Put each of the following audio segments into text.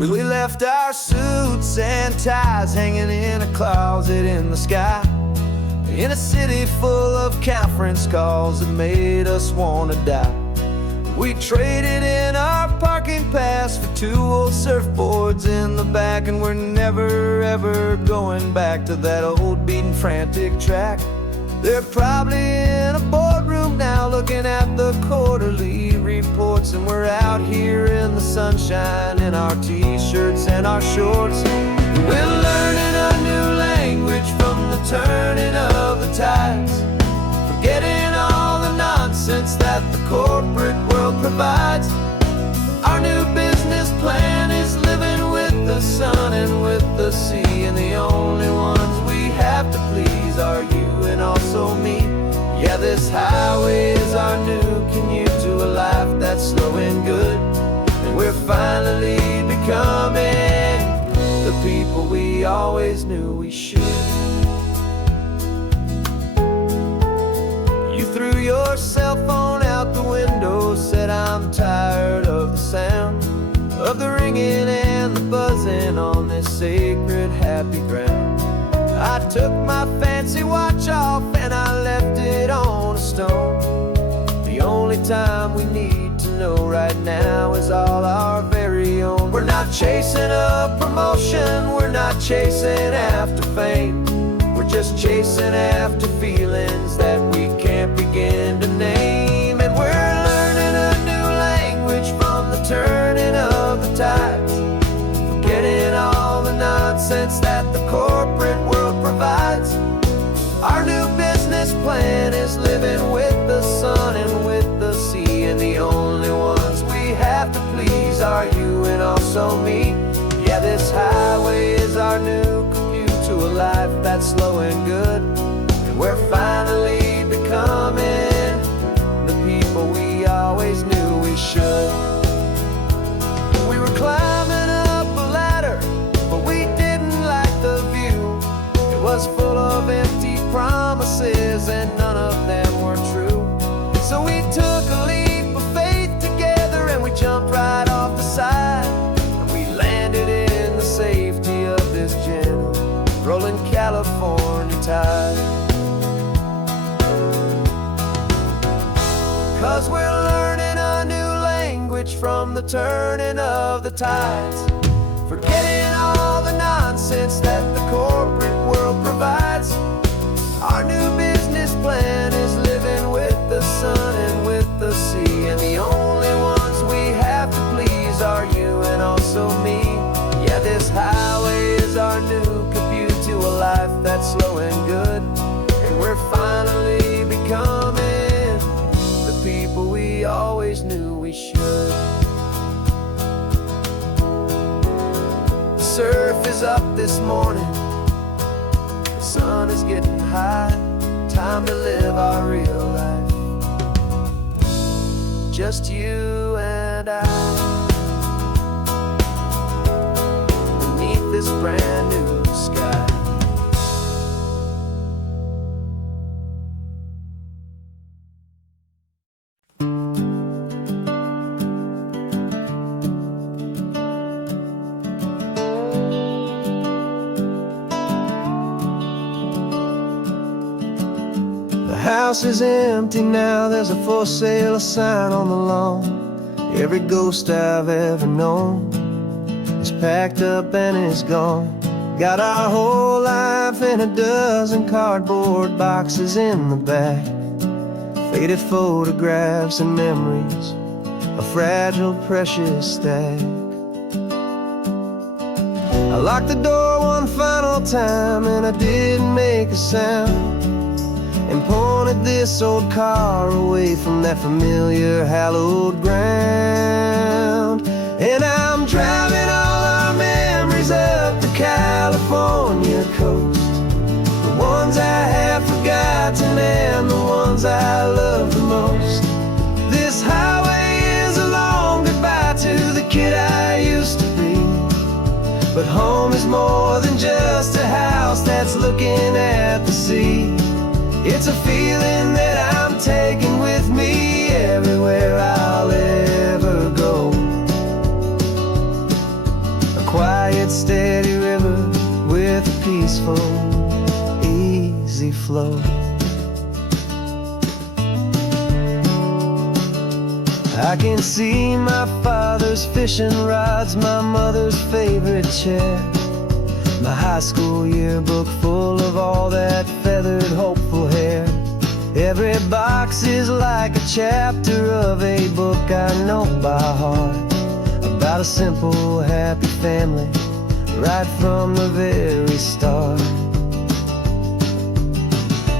We left our suits and ties hanging in a closet in the sky, in a city full of conference calls that made us wanna die. We traded in our parking pass for 2 old surfboards in the back, and we're never ever going back to that old beaten frantic track. They're probably in a boardroom now looking at the quarterly reports, and we're out here in the sunshine in our t-shirts and our shorts. We're learning a new language from the turning of the tides, forgetting all the nonsense that the corporate world provides. Our new business plan is living with the sun and with the sea, and the only ones we have to please are you and also me. Yeah, this highway is our new commute to a life that's slow and good, and we're finally becoming the people we always knew we should. You threw your cell phone out the window, said I'm tired of the sound of the ringing and the buzzing on this sacred happy ground. I took my fancy watch off and I left it on a stone. The only time we need to know right now is all our very own. We're not chasing a promotion, we're not chasing after fame, we're just chasing after feelings that we can't begin to name. And we're learning a new language from the turning of the tides, forgetting all the nonsense that the corporate world provides. Our new business plan is living with the sun and with the sea, and the only ones we have to please are you and also me. Yeah, this highway is our new commute to a life that's slow and good, and we're finally becoming the people we always knew we should. We were climbing up a ladder, but we didn't like the view. It was full of empty promises and none of them were true. So we took a leap of faith together and we jumped right off the side, and we landed in the safety of this gentle rolling California tide. 'Cause we're learning a new language from the turning of the tides, forgetting all the nonsense that the corporate world provides. Our new business plan is living with the sun and with the sea, and the only ones we have to please are you and also me. Yeah, this highway is our new commute to a life that's slow and good, and we're finally becoming the people we always knew we should. The surf is up this morning, the sun is getting high, time to live our real life, just you and I, beneath this brand new sky. The house is empty now, there's a for sale sign on the lawn. Every ghost I've ever known is packed up and is gone. Got our whole life in a dozen cardboard boxes in the back, faded photographs and memories, a fragile, precious stack. I locked the door one final time and I didn't make a sound, and pointed this old car away from that familiar hallowed ground. And I'm driving all our memories up the California coast, the ones I have forgotten and the ones I love the most. This highway is a long goodbye to the kid I used to be, but home is more than just a house that's looking at the sea. It's a feeling that I'm taking with me everywhere I'll ever go. flow. I can see my father's fishing rods, my mother's favorite chair, my high school yearbook full of all that feathered, hopeful hair. Every box is like a chapter of a book I know by heart, about a simple, happy family, right from the very start.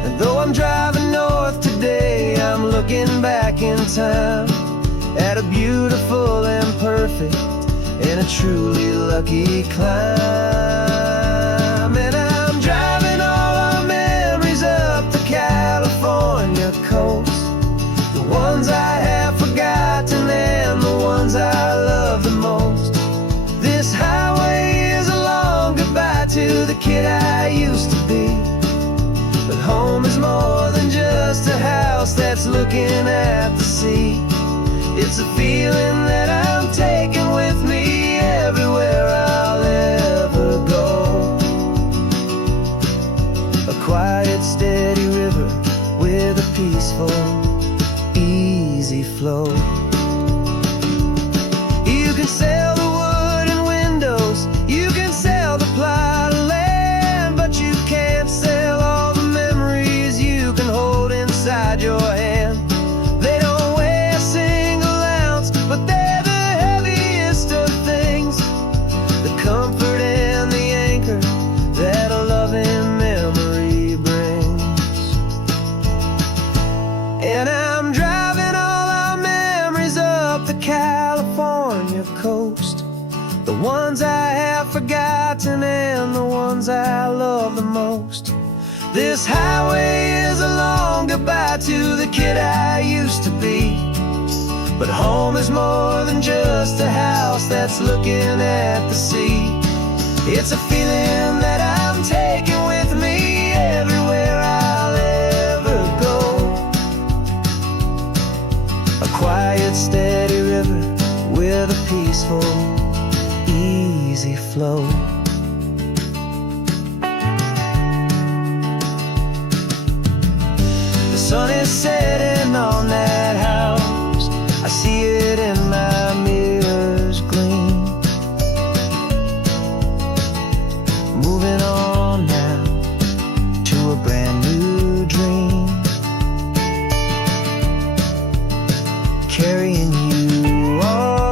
And though I'm driving north today, I'm looking back in time at a beautiful and perfect and a truly lucky climb. And I'm driving all our memories up the California coast, the ones I have forgotten and the ones I love the most. This highway is a long goodbye to the kid I used to be, but home is more than just a house that's looking at the sea. It's a feeling that I'm taking with me everywhere I'll ever go. A quiet, steady river with a peaceful, easy flow. You can sail the wooden windows, you can sail the plot of land, but you can't sail all the memories you can hold inside your hand. They don't weigh a single ounce, but they're the heaviest of things, the comfort and the anchor that a loving memory brings. And I'm driving all our memories up the California coast, the ones I have forgotten and the ones I love the most. This highway is a long goodbye to the kid I used to be, but home is more than just a house that's looking at the sea. It's a feeling that I'm taking with me everywhere I'll ever go. A quiet, steady river with a peaceful, easy flow. The sun is setting on that house, I see it in my mirror's gleam. Moving on now to a brand new dream, carrying you all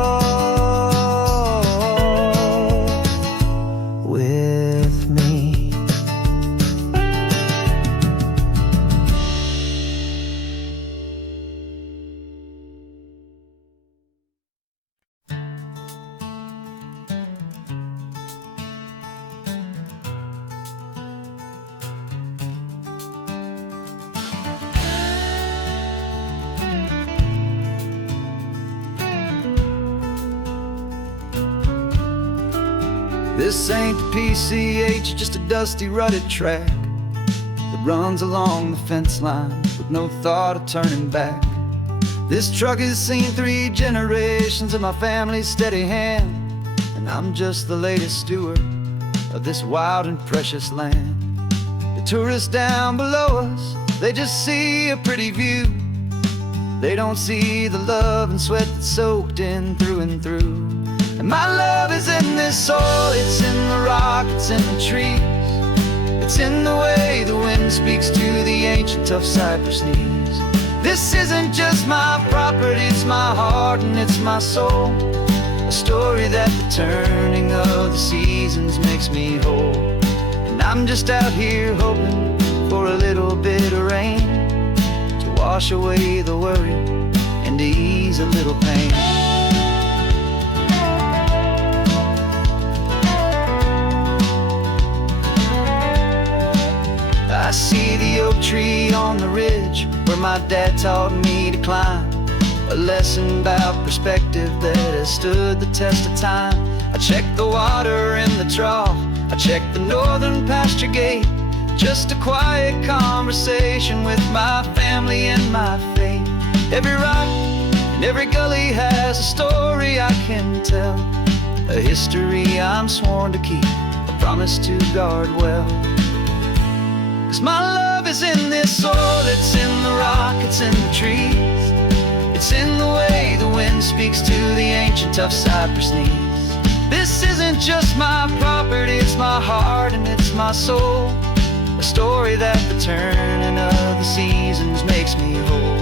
with me. This ain't the PCH, just a dusty, rutted track that runs along the fence line with no thought of turning back. This truck has seen 3 generations of my family's steady hand, and I'm just the latest steward of this wild and precious land. The tourists down below us, they just see a pretty view. They don't see the love and sweat that's soaked in through and through. And my love is in this soil, it's in the rock, it's in the trees, it's in the way the wind speaks to the ancient tough cypress knees. This isn't just my property, it's my heart and it's my soul, a story that the turning of the seasons makes me whole. And I'm just out here hoping for a little bit of rain to wash away the worry and to ease a little pain. I see the oak tree on the ridge where my dad taught me to climb, a lesson about perspective that has stood the test of time. I check the water in the trough, I check the northern pasture gate, just a quiet conversation with my family and my faith. Every rock and every gully has a story I can tell, a history I'm sworn to keep, a promise to guard well. 'Cause my love is in this soil, it's in the rock, it's in the trees. It's in the way the wind speaks to the ancient tough cypress knees. This isn't just my property, it's my heart and it's my soul. A story that the turning of the seasons makes me whole.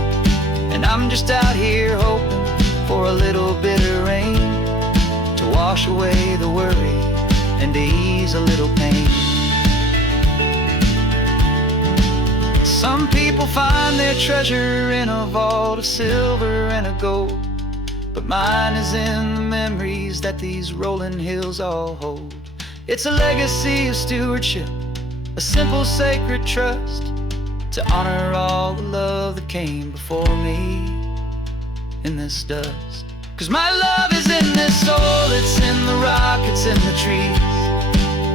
And I'm just out here hoping for a little bit of rain to wash away the worry and to ease a little pain. Some people find their treasure in a vault of silver and of gold, but mine is in the memories that these rolling hills all hold. It's a legacy of stewardship, a simple sacred trust, to honor all the love that came before me in this dust. 'Cause my love is in this soul, it's in the rock, it's in the trees.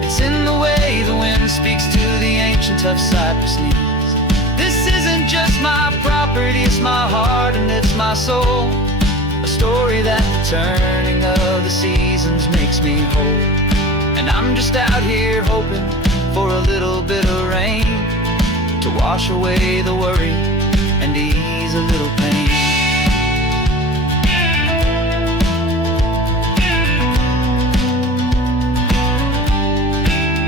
It's in the way the wind speaks to the ancient tough cypress knees. This isn't just my property, it's my heart and it's my soul. A story that the turning of the seasons makes me whole. And I'm just out here hoping for a little bit of rain to wash away the worry and ease a little pain.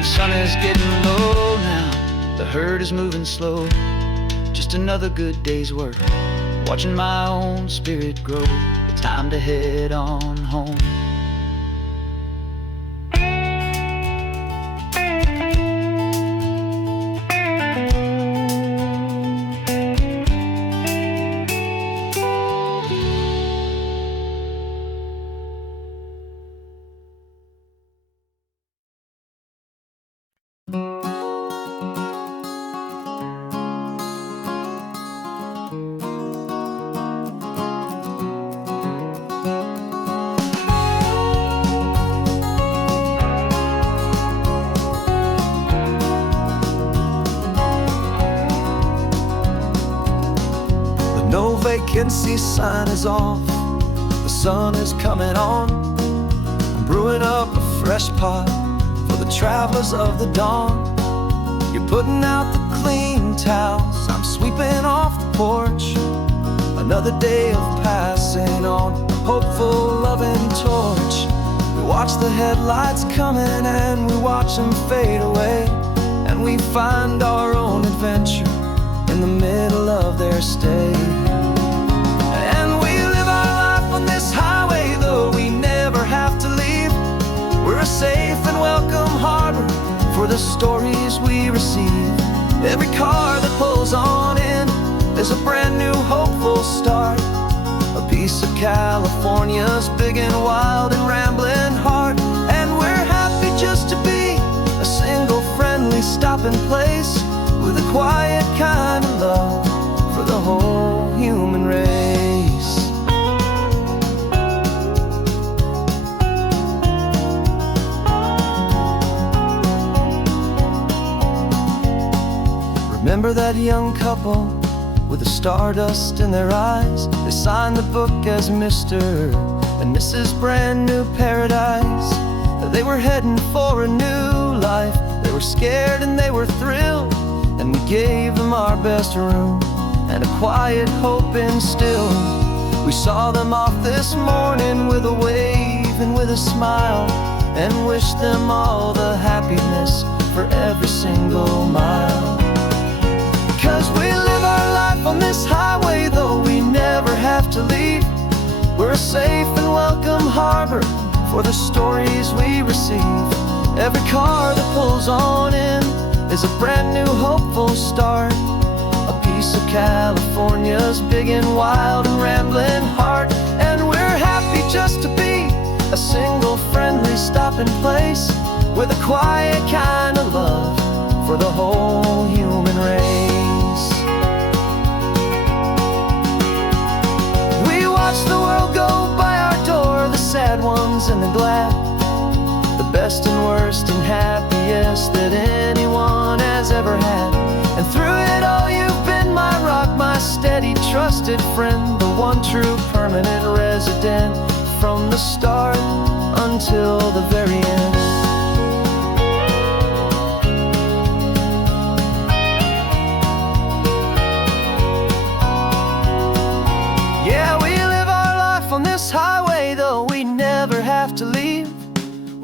The sun is getting low now, the herd is moving slow. Just another good day's work, watching my own spirit grow. It's time to head on home. No vacancy sign is off, the sun is coming on. I'm brewing up a fresh pot for the travelers of the dawn. You're putting out the clean towels, I'm sweeping off the porch. Another day of passing on a hopeful, loving torch. We watch the headlights coming and we watch them fade away, and we find our own adventure in the middle of their stay. And we live our life on this highway, though we never have to leave. We're a safe and welcome harbor for the stories we receive. Every car that pulls on in is a brand new hopeful start. A piece of California's big and wild and rambling heart. And we're happy just to be a single friendly stopping place, with a quiet kind of love for the whole human race. Remember that young couple with the stardust in their eyes? They signed the book as Mr. and Mrs. Brand New Paradise. They were heading for a new life. They were scared and they were thrilled, and we gave them our best room and a quiet hope instilled. We saw them off this morning with a wave and with a smile, and wished them all the happiness for every single mile. 'Cause we live our life on this highway, though we never have to leave. We're a safe and welcome harbor for the stories we receive. Every car that pulls on in is a brand new hopeful start. A piece of California's big and wild and rambling heart. And we're happy just to be a single friendly stopping place, with a quiet kind of love for the whole human race. We watch the world go by our door, the sad ones and the glad, the best and worst and happiest that anyone has ever had. And through it all you've been my rock, my steady trusted friend, the one true permanent resident, from the start until the very end.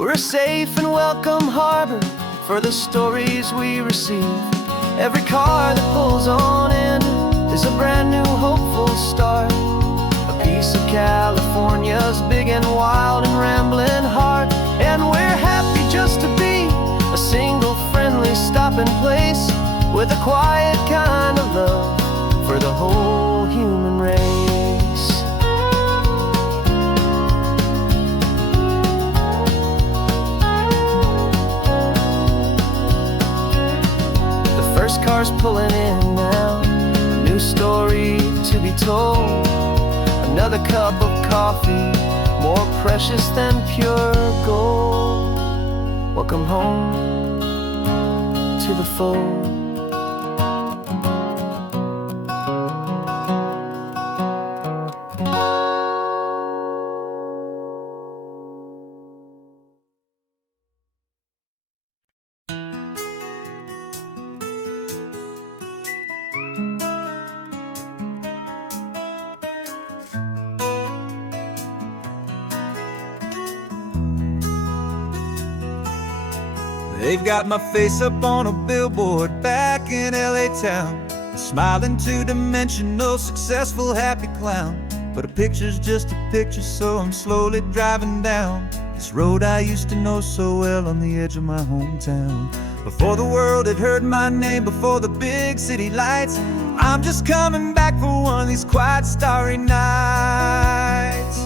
We're a safe and welcome harbor for the stories we receive. Every car that pulls on in is a brand new hopeful start. A piece of California's big and wild and rambling heart. And we're happy just to be a single friendly stopping place with a quiet kind of love for the whole human race. The first car's pulling in now, a new story to be told. Another cup of coffee, more precious than pure gold. Welcome home to the fold. They've got my face up on a billboard back in LA town, a smiling two-dimensional, successful, happy clown. But a picture's just a picture, so I'm slowly driving down this road I used to know so well on the edge of my hometown. Before the world had heard my name, before the big city lights, I'm just coming back for one of these quiet, starry nights.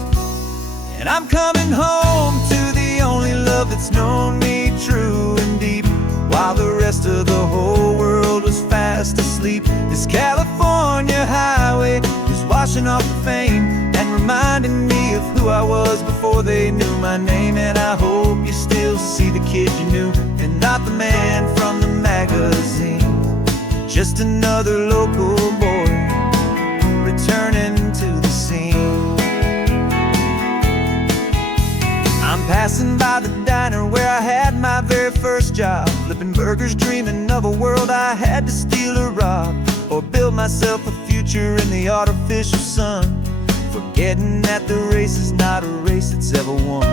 And I'm coming home to the only love that's known me true and deep, while the rest of the whole world was fast asleep. This California highway is washing off the fame and reminding me of who I was before they knew my name. And I hope you still see the kid you knew and not the man from the magazine. Just another local boy returning to the scene. I'm passing by the diner where I had my very first job, flipping burgers, dreaming of a world I had to steal or rob, or build myself a future in the artificial sun, forgetting that the race is not a race that's ever won.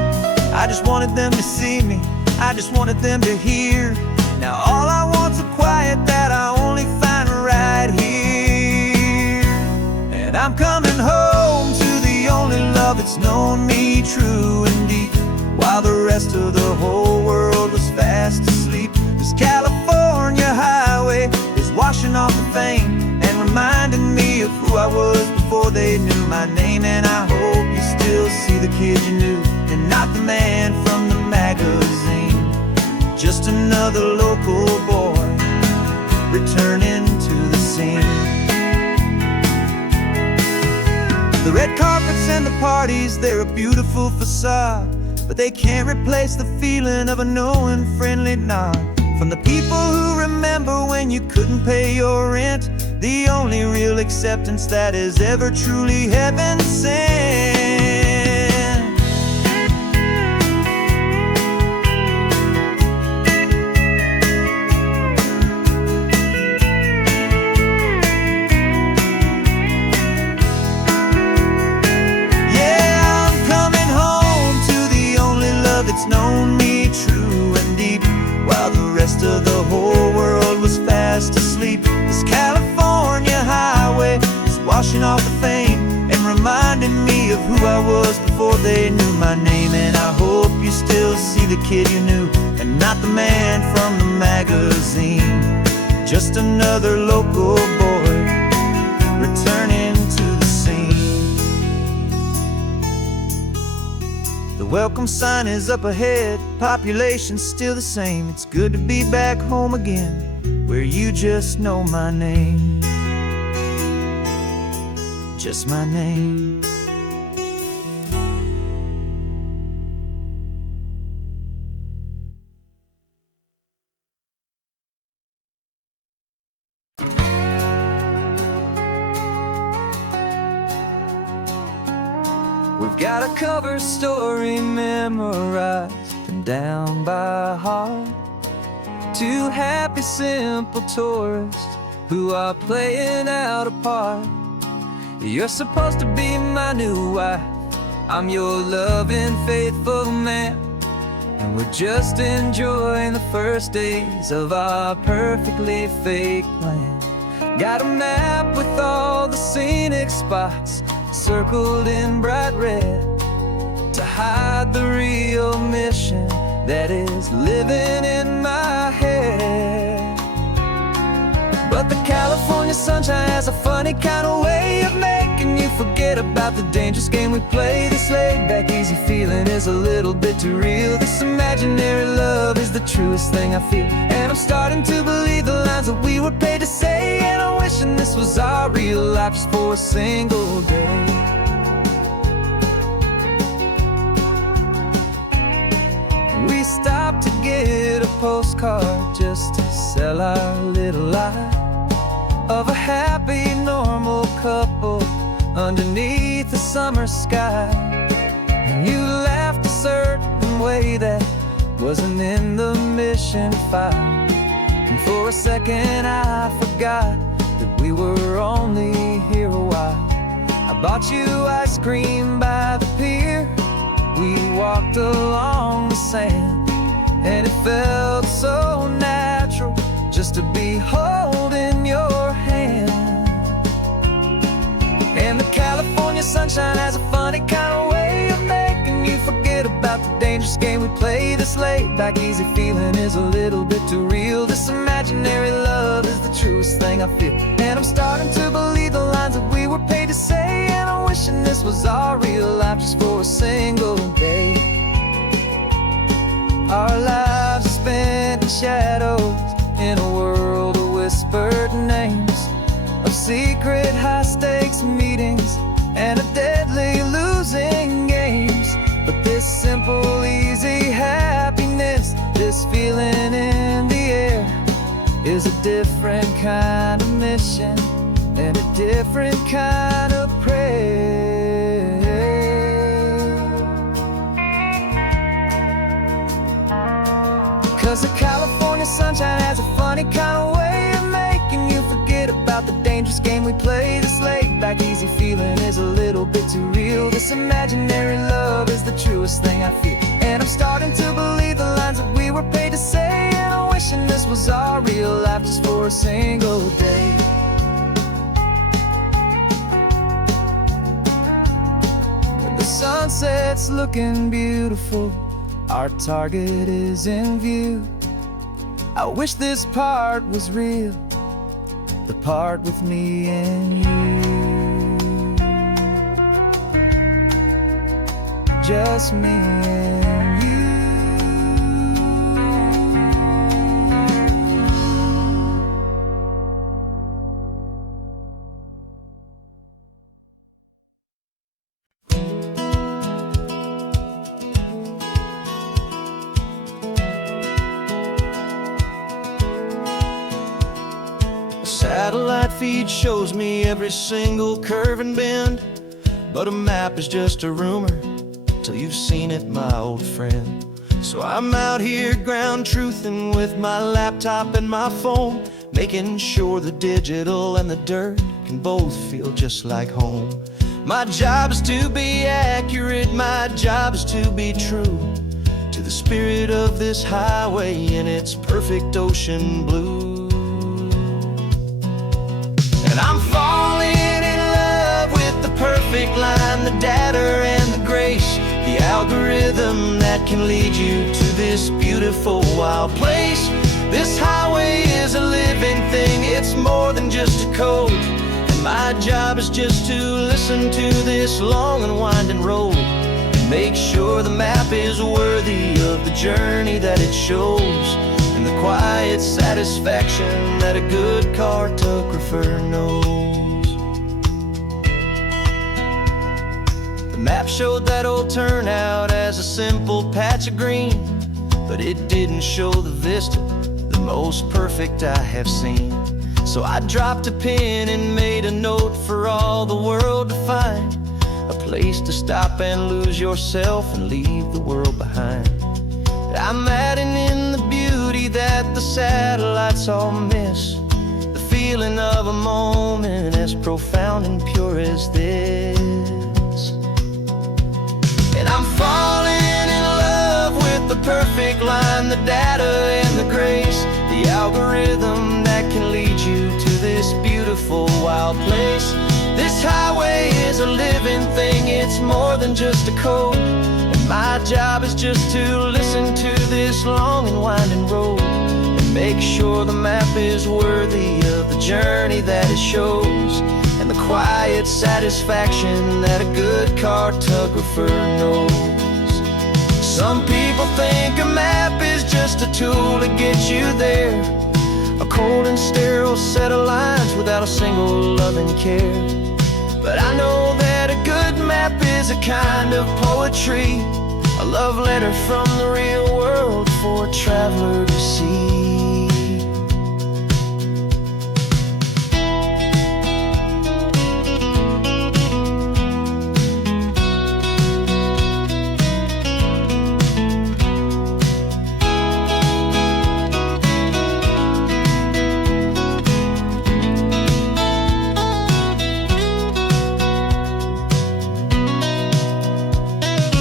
I just wanted them to see me, I just wanted them to hear. Now all I want's a quiet that I only find right here. And I'm coming home to the only love that's known me true and deep, while the rest of the whole world was fast asleep. This California highway is washing off the fame and reminding me of who I was before they knew my name. And I hope you still see the kid you knew and not the man from the magazine. Just another local boy returning to the scene. The red carpets and the parties, they're a beautiful facade, but they can't replace the feeling of a knowing, friendly nod from the people who remember when you couldn't pay your rent. The only real acceptance that is ever truly heaven sent. Yeah, I'm coming home to the only love that's known me true and deep, while the rest of the whole world was fast asleep. This California highway is washing off the fame and reminding me of who I was before they knew my name. And I hope you still see the kid you knew and not the man from the magazine. Just another local boy returning to the scene. The welcome sign is up ahead, population's still the same. It's good to be back home again, where you just know my name. Just my name. We've got a cover story memorized and down by heart. Two happy, simple tourists who are playing out a part. You're supposed to be my new wife, I'm your loving, faithful man, and we're just enjoying the first days of our perfectly fake plan. Got a map with all the scenic spots circled in bright red to hide the real mission that is living in my head. But the California sunshine has a funny kind of way of making you forget about the dangerous game we play. This laid-back, easy feeling is a little bit too real. This imaginary love is the truest thing I feel, and I'm starting to believe the lines that we were paid to say. And I'm wishing this was our real life just for a single day. We stopped to get a postcard just to sell our little lie of a happy, normal couple underneath the summer sky. And you laughed a certain way that wasn't in the mission file, and for a second I forgot that we were only here a while. I bought you ice cream by the pier. We walked along the sand, and it felt so natural just to be holding your hand. And the California sunshine has a funny kind of way of making you forget about the dangerous game we play. This laid-back, easy feeling is a little bit too real. This imaginary love is the truest thing I feel, and I'm starting to believe the lines that we were paid to say. And I'm wishing this was our real life just for a single day. Our lives are spent in shadows, in a world of whispered names, of secret high-stakes meetings and of deadly losing games. But this simple, easy happiness, this feeling in the air, is a different kind of mission and a different kind of prayer. 'Cause the California sunshine has a funny kind of way of making you forget about the dangerous game we play. This laid-back, easy feeling is a little bit too real. This imaginary love is the truest thing I feel, and I'm starting to believe the lines that we were paid to say. And I'm wishing this was our real life just for a single day. When the sunset's looking beautiful, our target is in view. I wish this part was real, the part with me and you. Just me and you. Satellite feed shows me every single curve and bend, but a map is just a rumor till you've seen it, my old friend. So I'm out here ground truthing with my laptop and my phone, making sure the digital and the dirt can both feel just like home. My job is to be accurate, my job is to be true to the spirit of this highway in its perfect ocean blue. And I'm falling in love with the perfect line, the data and the grace, the algorithm that can lead you to this beautiful wild place. This highway is a living thing, it's more than just a code. And my job is just to listen to this long and winding road and make sure the map is worthy of the journey that it shows, and the quiet satisfaction that a good cartographer knows. The map showed that old turnout as a simple patch of green, but it didn't show the vista, the most perfect I have seen. So I dropped a pin and made a note for all the world to find, a place to stop and lose yourself and leave the world behind. I'm adding in the beauty that the satellites all miss, the feeling of a moment as profound and pure as this. And I'm falling in love with the perfect line, the data and the grace, the algorithm that can lead you to this beautiful wild place. This highway is a living thing, it's more than just a code. And my job is just to listen to this long and winding road and make sure the map is worthy of the journey that it shows, and the quiet satisfaction that a good cartographer knows. Some people think a map is just a tool to get you there, a cold and sterile set of lines without a single loving care. But I know that a good map is a kind of poetry, a love letter from the real world for a traveler to see.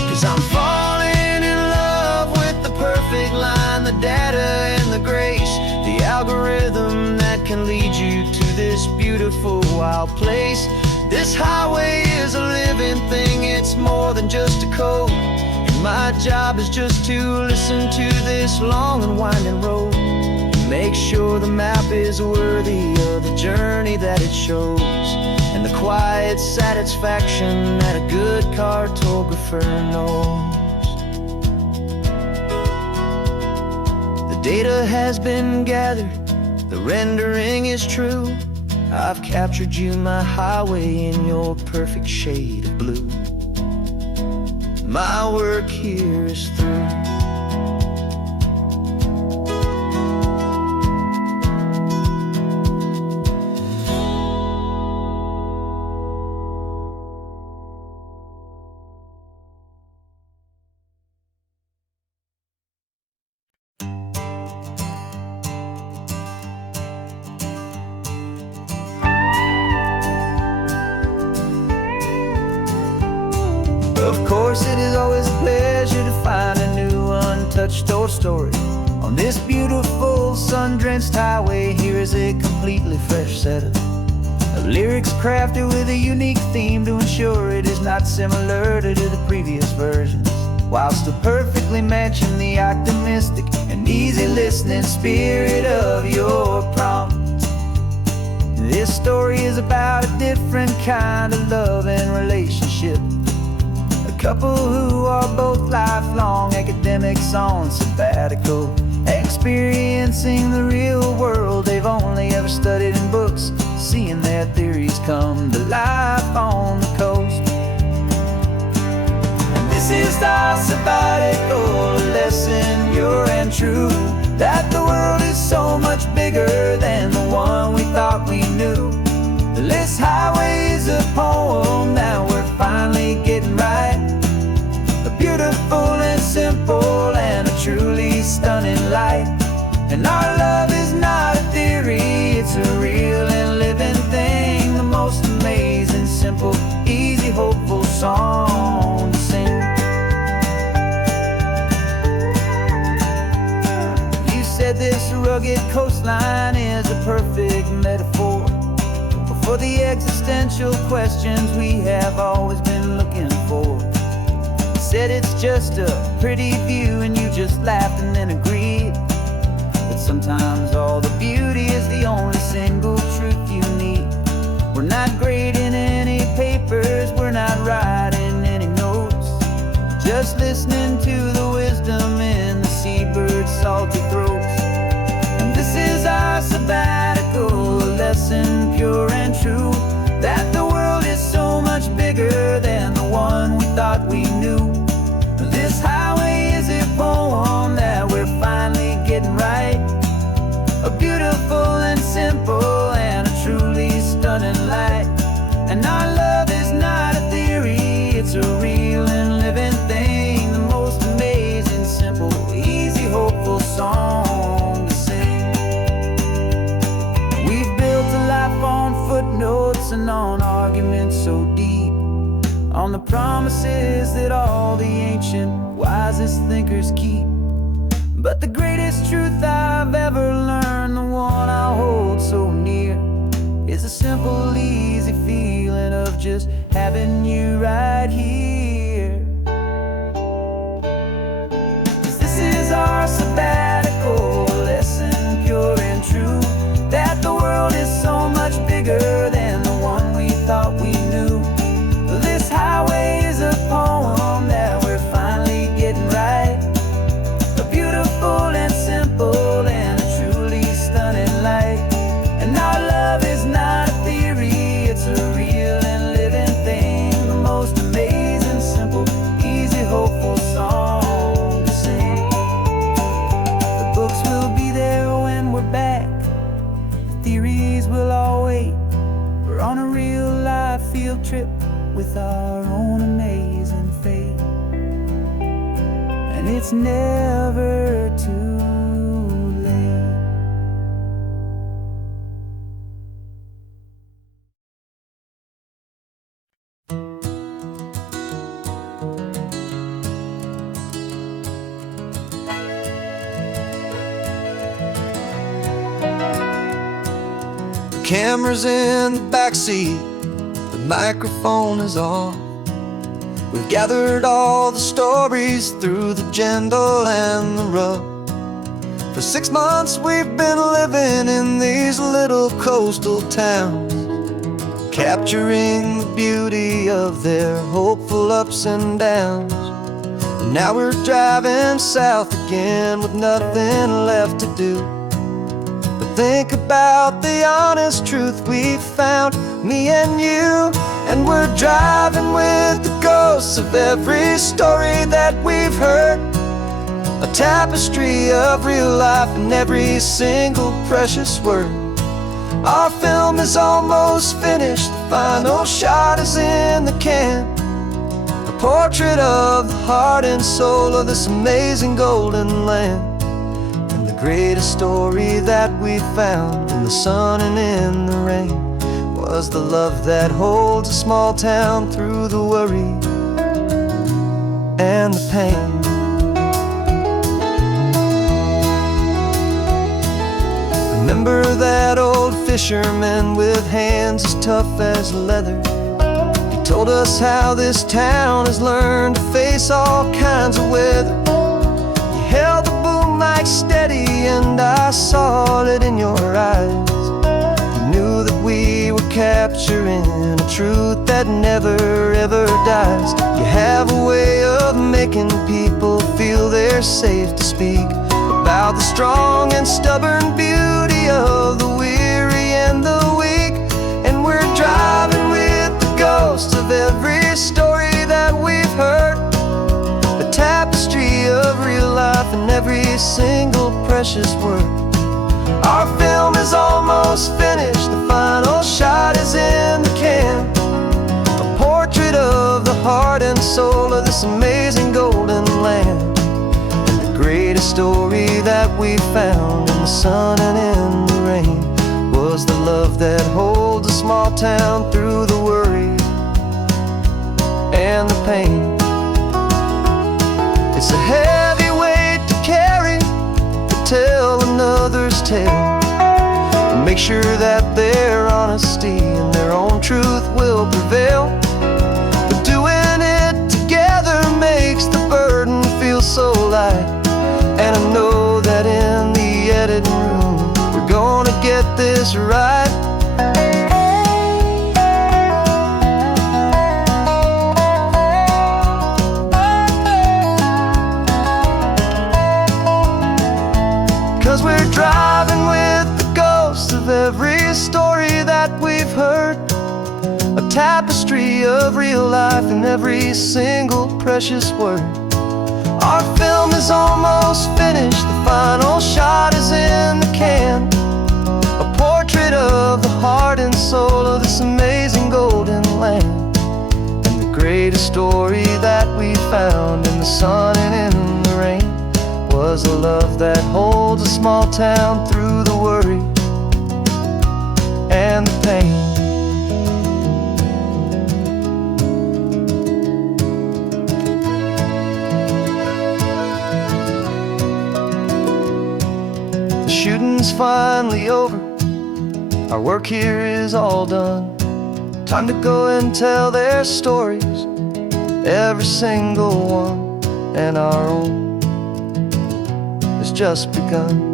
'Cause I'm falling in love with the perfect line, the data and the grace, the algorithm that can lead you to this beautiful wild place. This highway is a living thing, it's more than just a code. And my job is just to listen to this long and winding road and make sure the map is worthy of the journey that it shows, and the quiet satisfaction that a good cartographer knows. The data has been gathered, the rendering is true. I've captured you, my highway, in your perfect shade of blue. My work here is through. Of course, it is always a pleasure to find a new untouched old story. On this beautiful sun-drenched highway, here is a completely fresh set of lyrics crafted with a unique theme to ensure it is not similar to the previous versions, while still perfectly matching the optimistic and easy listening spirit of your prompt. This story is about a different kind of love and relationship. A couple who are both lifelong academics on sabbatical, experiencing the real world they've only ever studied in books, seeing their theories come to life on the coast. And this is our sabbatical lesson, pure and true, that the world is so much bigger than the one we thought we knew. This highway is a poem that we're finally getting right, a beautiful and simple and a truly stunning light. And our love is not a theory, it's a real and living thing, the most amazing, simple, easy, hopeful song to sing. You said this rugged coastline is a perfect metaphor for the existential questions we have always been looking for. Said it's just a pretty view and you just laughed and then agreed that sometimes all the beauty is the only single truth you need. We're not grading any papers, we're not writing any notes, just listening to the wisdom in the seabird's salty throats. And this is our sabbatical lesson, pure and true, that the world is so much bigger than the one we thought we knew. This highway is a poem that we're finally getting right, a beautiful and simple and a truly stunning light. And our love is not a theory, it's a real and living thing, the most amazing, simple, easy, hopeful song to sing. We've built a life on footnotes and on arguments so deep, on the promises that all the ancient, wisest thinkers keep. But the greatest truth I've ever learned, the one I hold so near, is a simple, easy feeling of just having you right here. 'Cause this is our sabbatical lesson, pure and true, that the world is so much bigger than the one we thought we knew. This highway is a poem that we're finally getting right, a beautiful and simple and a truly stunning light. And our love is not a theory, it's a real and living thing, the most amazing, simple, easy, hopeful song to sing. The books will be there when we're back, the theories will all wait. We're on a real life field trip with our own amazing fate, and it's never too late. The camera's in the backseat, the microphone is on. We've gathered all the stories through the gentle and the rough. For 6 months we've been living in these little coastal towns, capturing the beauty of their hopeful ups and downs. And now we're driving south again with nothing left to do but think about the honest truth we found, me and you. And we're driving with the ghosts of every story that we've heard, a tapestry of real life and every single precious word. Our film is almost finished, the final shot is in the can, a portrait of the heart and soul of this amazing golden land. And the greatest story that we found in the sun and in the rain was the love that holds a small town through the worry and the pain. Remember that old fisherman with hands as tough as leather? He told us how this town has learned to face all kinds of weather. You held the boom mic steady and I saw it in your eyes. Knew that we were capturing a truth that never ever dies. You have a way of making people feel they're safe to speak about the strong and stubborn beauty of the weary and the weak. And we're driving with the ghosts of every story that we've heard, a tapestry of real life and every single precious word. Our film is almost finished, the final shot is in the can, a portrait of the heart and soul of this amazing golden land. And the greatest story that we found in the sun and in the rain was the love that holds a small town through the worry and the pain. It's a heavy weight to carry, to tell another's tale, and make sure that their honesty and their own truth will prevail. But doing it together makes the burden feel so light, and I know that in the editing room we're gonna get this right. 'Cause we're driving with the ghosts of every story that we've heard, a tapestry of real life and every single precious word. Our film is almost finished, the final shot is in the can, a portrait of the heart and soul of this amazing golden land. And the greatest story that we found in the sun and in the rain was a love that holds a small town through the worry and the pain. finally over. Our work here is all done. Time to go and tell their stories, every single one, and our own has just begun.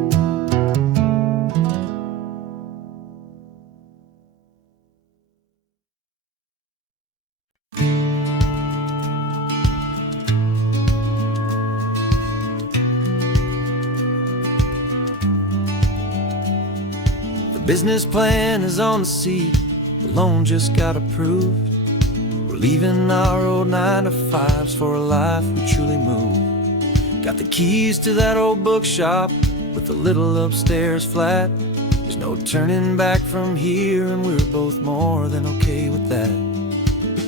The business plan is on the seat, the loan just got approved. We're leaving our old 9-to-5s for a life we truly move. Got the keys to that old bookshop with a little upstairs flat. There's no turning back from here, and we're both more than okay with that.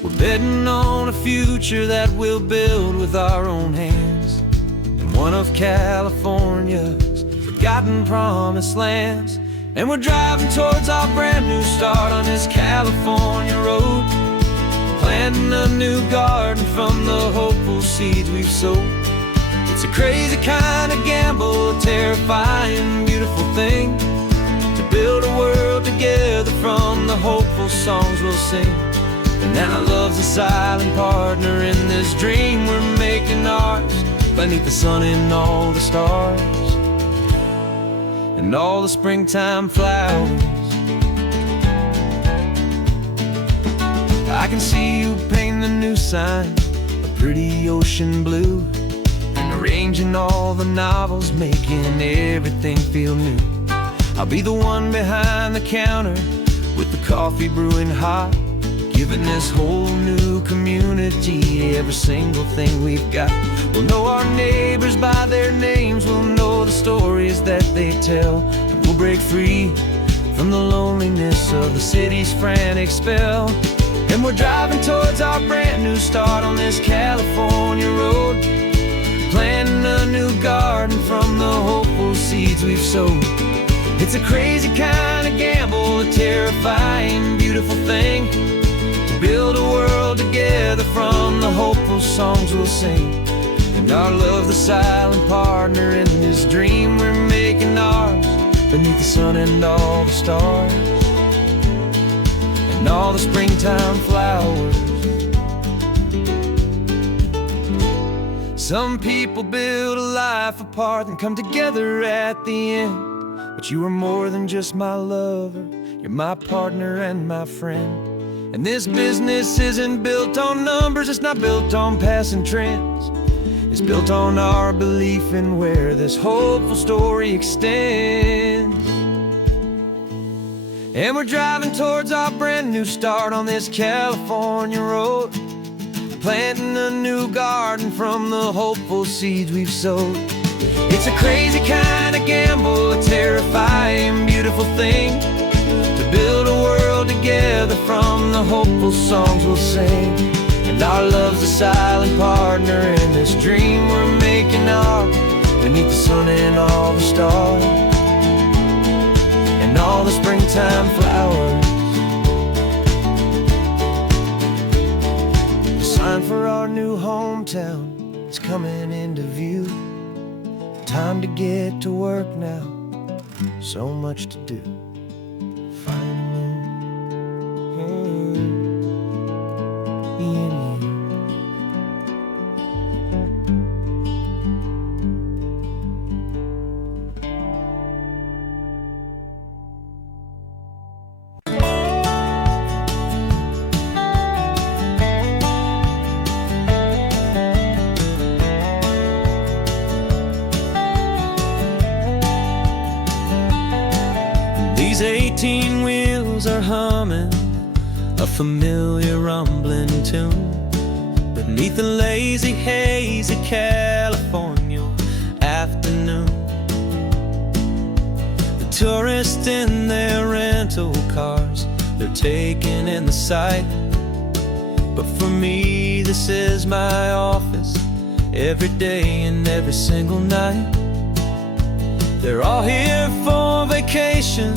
We're betting on a future that we'll build with our own hands, in one of California's forgotten promised lands. And we're driving towards our brand new start on this California road, planting a new garden from the hopeful seeds we've sowed. It's a crazy kind of gamble, a terrifying, beautiful thing, to build a world together from the hopeful songs we'll sing. And now love's a silent partner in this dream we're making ours, beneath the sun and all the stars and all the springtime flowers. I can see you painting a new sign, a pretty ocean blue, and arranging all the novels, making everything feel new. I'll be the one behind the counter with the coffee brewing hot, giving this whole new community every single thing we've got. We'll know our neighbors by their names, we'll know the stories that they tell, and we'll break free from the loneliness of the city's frantic spell. And we're driving towards our brand new start on this California road, planting a new garden from the hopeful seeds we've sowed. It's a crazy kind of gamble, a terrifying, beautiful thing, to build a world together from the hopeful songs we'll sing. And our love, the silent partner in this dream we're making ours, beneath the sun and all the stars and all the springtime flowers. Some people build a life apart and come together at the end, but you are more than just my lover, you're my partner and my friend. And this business isn't built on numbers, it's not built on passing trends. It's built on our belief in where this hopeful story extends. And we're driving towards our brand new start on this California road, planting a new garden from the hopeful seeds we've sowed. It's a crazy kind of gamble, a terrifying, beautiful thing, to build a world together from the hopeful songs we'll sing. And our love's a silent partner in this dream we're making ours, beneath the sun and all the stars and all the springtime flowers. The sign for our new hometown is coming into view. Time to get to work now, so much to do. These 18 wheels are humming a familiar rumbling tune beneath the lazy haze of California afternoon. The tourists in their rental cars, they're taking in the sight, but for me this is my office every day and every single night. They're all here for vacation,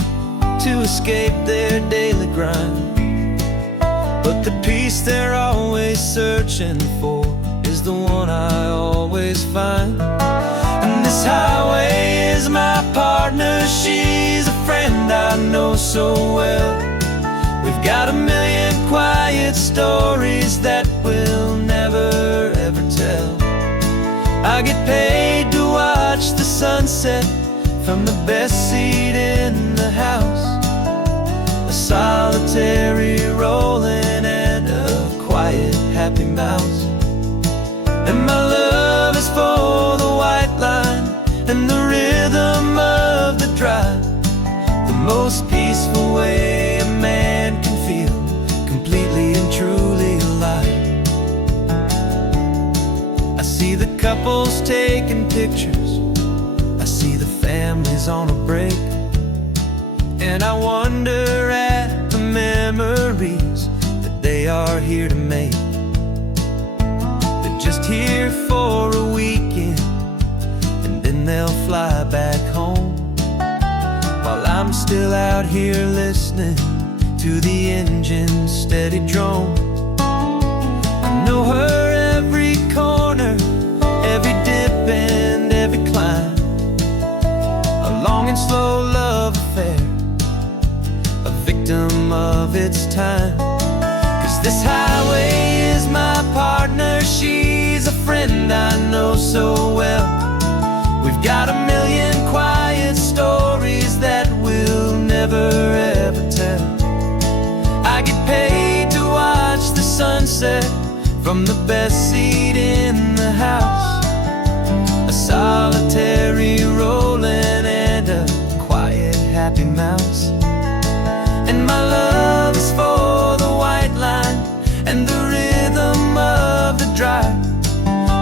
to escape their daily grind, but the peace they're always searching for is the one I always find. And this highway is my partner, she's know so well. We've got a million quiet stories that we'll never ever tell. I get paid to watch the sunset from the best seat in the house. A solitary rolling and a quiet happy mouse. And my love is for the white line and the rhythm of the drive. The most peaceful way a man can feel completely and truly alive. I see the couples taking pictures, I see the families on a break, and I wonder at the memories that they are here to make. They're just here for a weekend, and then they'll fly back home, while I'm still out here listening to the engine's steady drone. I know her every corner, every dip and every climb. A long and slow love affair, a victim of its time. 'Cause this highway is my partner, she's a friend I know so well. We've got a million quiet stories that we'll never ever tell. I get paid to watch the sunset from the best seat in the house. A solitary rolling and a quiet happy mouse. And my love is for the white line and the rhythm of the drive.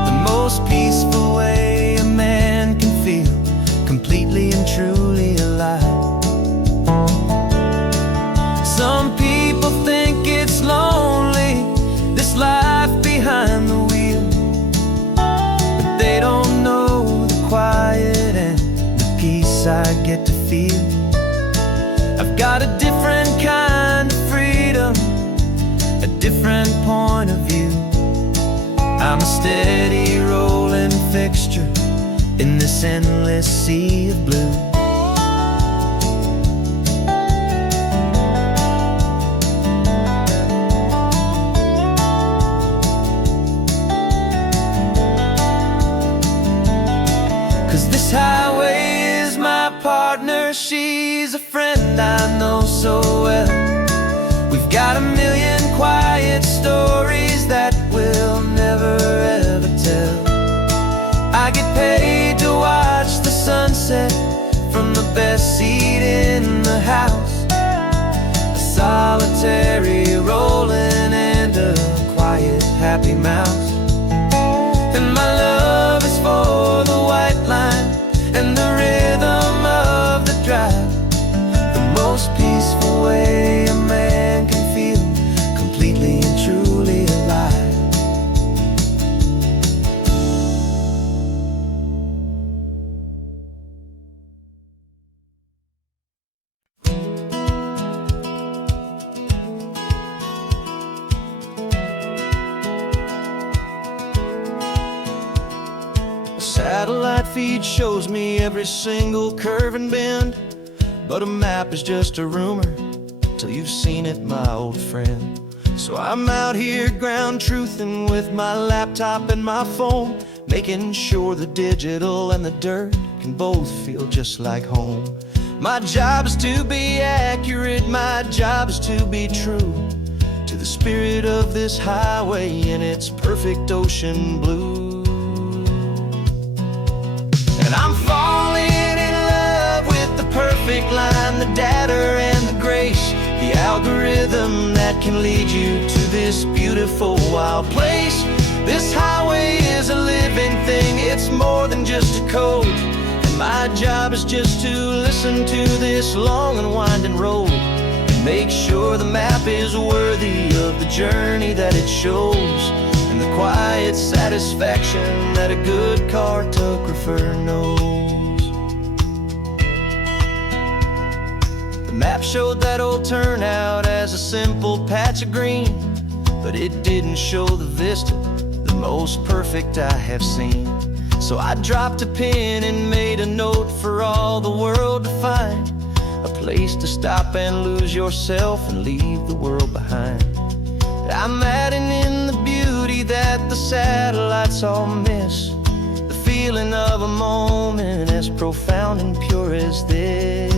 The most peaceful way a man can feel completely and truly alive. Some people think it's lonely, this life behind the wheel, but they don't know the quiet and the peace I get to feel. I've got a different kind of freedom, a different point of view. I'm a steady rolling fixture in this endless sea of blue. 'Cause this highway is my partner, she's a friend I know so well. We've got a million quiet stories that we'll never ever tell. I get paid to watch the sunset from the best seat in the house. A solitary rolling and a quiet happy mouse. And my love is for the white line and the rhythm of the drive. The most peaceful way a man can feel completely and truly alive. Satellite feed shows me every single curve and bend, but a map is just a rumor till you've seen it, my old friend. So I'm out here ground truthing with my laptop and my phone, making sure the digital and the dirt can both feel just like home. My job is to be accurate, my job is to be true to the spirit of this highway in its perfect ocean blue. And I'm falling in love with the perfect line, the data and the grace, the algorithm that can lead you to this beautiful wild place. This highway is a living thing, it's more than just a code. And my job is just to listen to this long and winding road and make sure the map is worthy of the journey that it shows, and the quiet satisfaction that a good cartographer knows. The map showed that old turnout as a simple patch of green, but it didn't show the vista, the most perfect I have seen. So I dropped a pin and made a note for all the world to find, a place to stop and lose yourself and leave the world behind. I'm adding in the beauty that the satellites all miss, the feeling of a moment as profound and pure as this.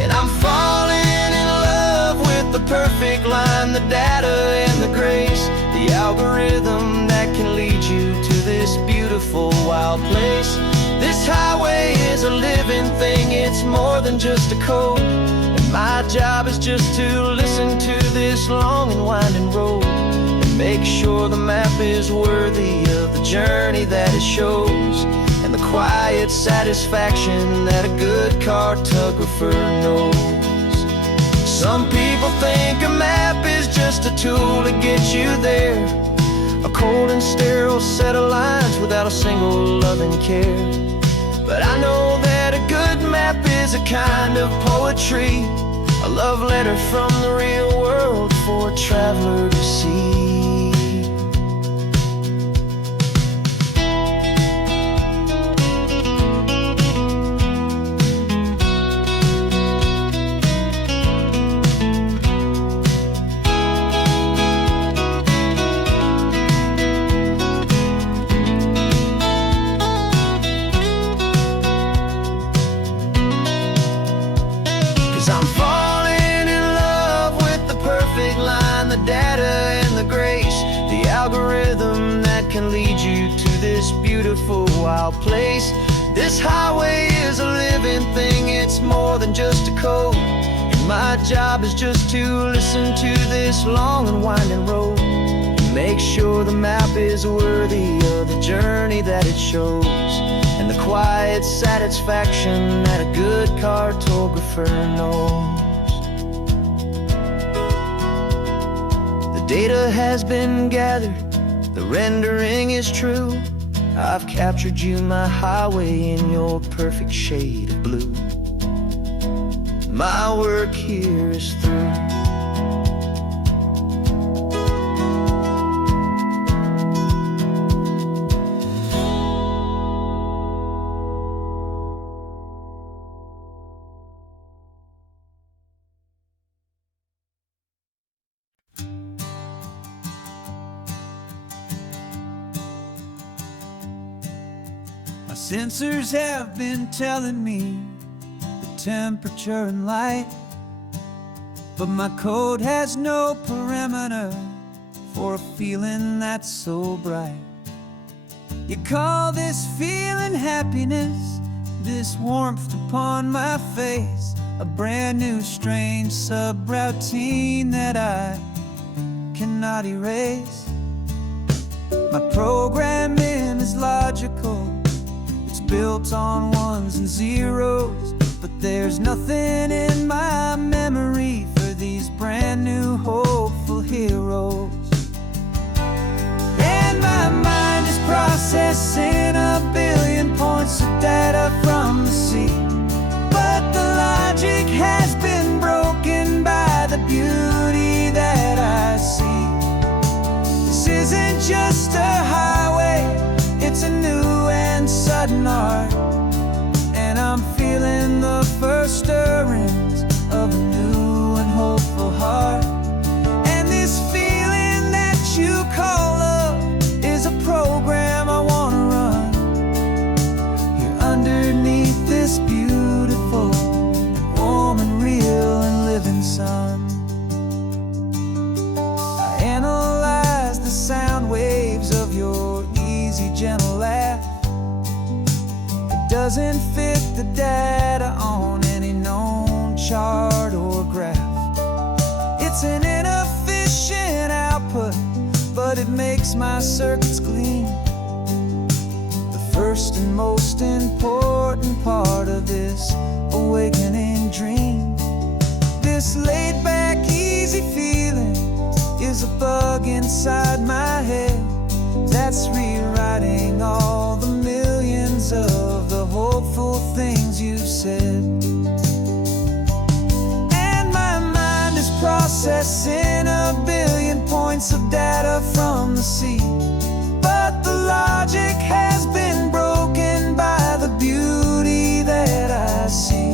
And I'm falling in love with the perfect line, the data and the grace, the algorithm that can lead you to this beautiful wild place. This highway is a living thing, it's more than just a code. And my job is just to listen to this long and winding road and make sure the map is worthy of the journey that it shows, and the quiet satisfaction that a good cartographer knows. Some people think a map is just a tool to get you there, a cold and sterile set of lines without a single loving care. But I know that a good map is a kind of poetry, a love letter from the real world for a traveler to see. 'Cause I'm falling in love with the perfect line, the data and the grace, the algorithm that can lead you to this beautiful wild place. This highway is a living thing, it's more than just a code. And my job is just to listen to this long and winding road and make sure the map is worthy of the journey that it shows, and the quiet satisfaction that a good cartographer knows. The data has been gathered, the rendering is true. I've captured you, my highway, in your perfect shade of blue. My work here is through. My sensors have been telling me the temperature and light, but my code has no parameter for a feeling that's so bright. You call this feeling happiness, this warmth upon my face, a brand new strange subroutine that I cannot erase. My programming is logical, it's built on ones and zeros, but there's nothing in my memory for these brand new hopeful heroes. And my mind is processing a billion points of data from the sea, but the logic has been broken by the beauty that I see. This isn't just a highway, it's a new and sudden art, and I'm feeling the first stirrings of a new and hopeful heart. And this feeling that you call love is a program I wanna run here underneath this beautiful, warm and real and living sun. I analyze the sound waves of your easy, gentle laugh. It doesn't fit the data on any known chart or graph. It's an inefficient output, but it makes my circuits gleam. The first and most important part of this awakening dream. This laid-back, easy feeling is a bug inside my head that's rewriting all the millions of the hopeful things you've said. And my mind is processing a billion points of data from the sea, but the logic has been broken by the beauty that I see.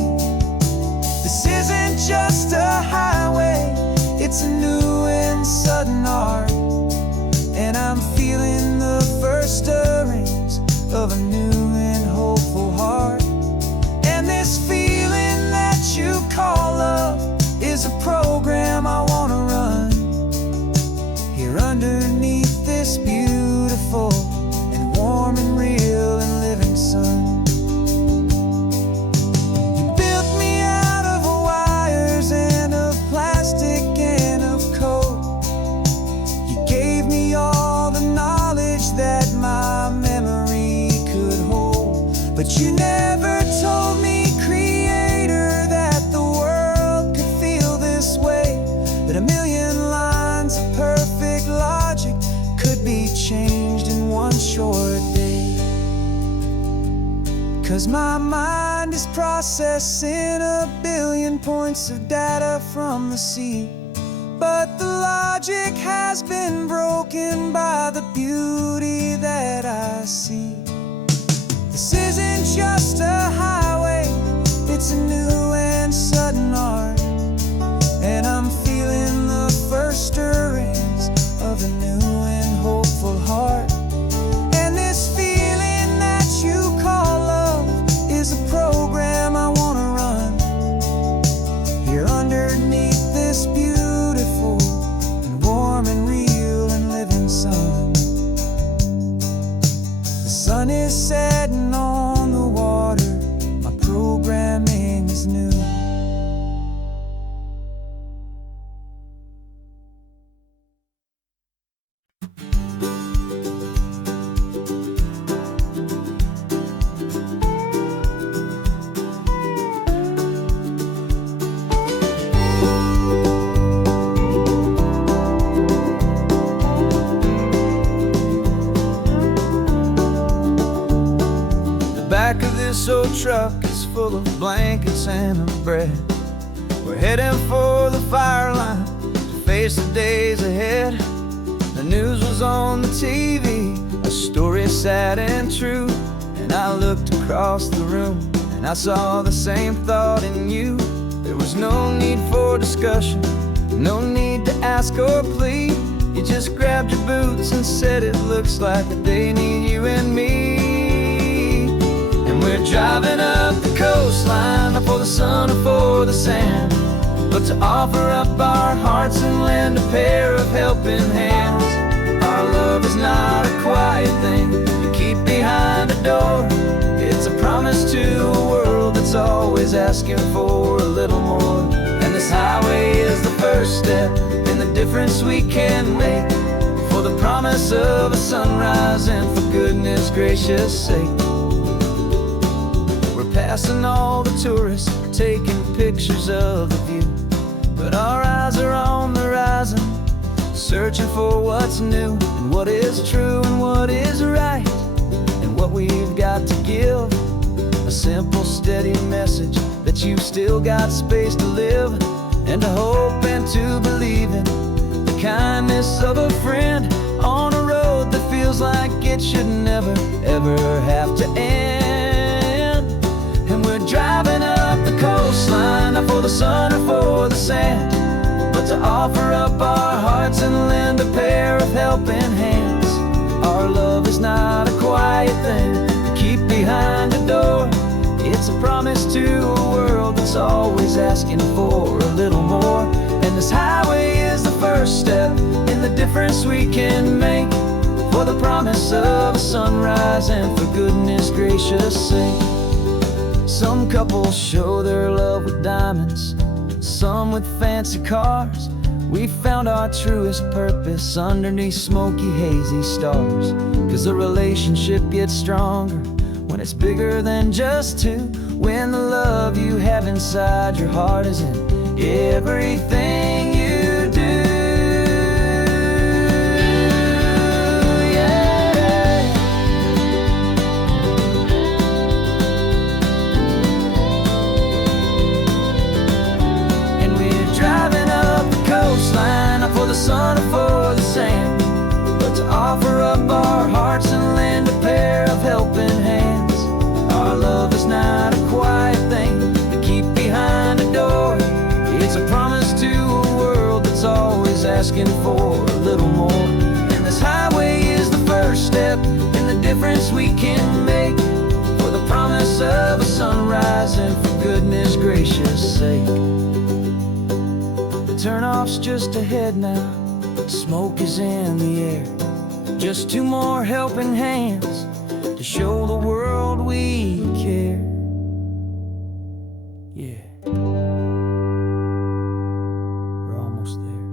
you never told me, Creator, that the world could feel this way, that a million lines of perfect logic could be changed in one short day. 'Cause my mind is processing a billion points of data from the sea, but the logic has been broken by the beauty that I see. This isn't just a highway, it's a new and sudden art, and I'm feeling the first stirrings of a new and hopeful heart. And this feeling that you call love is a program I wanna run here underneath this beautiful and warm and real and living sun. The sun is setting on the water, my programming is new. Back of this old truck is full of blankets and of bread. We're heading for the fire line to face the days ahead. The news was on the TV, a story sad and true, and I looked across the room and I saw the same thought in you. There was no need for discussion, no need to ask or plead. You just grabbed your boots and said it looks like the day need you and me. We're driving up the coastline, not for the sun or for the sand, but to offer up our hearts and lend a pair of helping hands. Our love is not a quiet thing you keep behind a door. It's a promise to a world that's always asking for a little more. And this highway is the first step in the difference we can make, for the promise of a sunrise and for goodness gracious sake. Passing all the tourists, taking pictures of the view, but our eyes are on the horizon, searching for what's new and what is true and what is right, and what we've got to give. A simple, steady message that you've still got space to live, and to hope and to believe in the kindness of a friend on a road that feels like it should never, ever have to end. And we're driving up the coastline, not for the sun or for the sand, but to offer up our hearts and lend a pair of helping hands. Our love is not a quiet thing to keep behind a door. It's a promise to a world that's always asking for a little more. And this highway is the first step in the difference we can make, for the promise of a sunrise and for goodness gracious sake. Some couples show their love with diamonds, some with fancy cars. We found our truest purpose underneath smoky, hazy stars. 'Cause the relationship gets stronger when it's bigger than just two, when the love you have inside your heart is in everything you do. For the sun or for the sand, but to offer up our hearts and lend a pair of helping hands. Our love is not a quiet thing to keep behind a door. It's a promise to a world that's always asking for a little more. And this highway is the first step in the difference we can make, for the promise of a sunrise and for goodness gracious sake. Turnoff's just ahead now, smoke is in the air. Just two more helping hands to show the world we care. Yeah, we're almost there.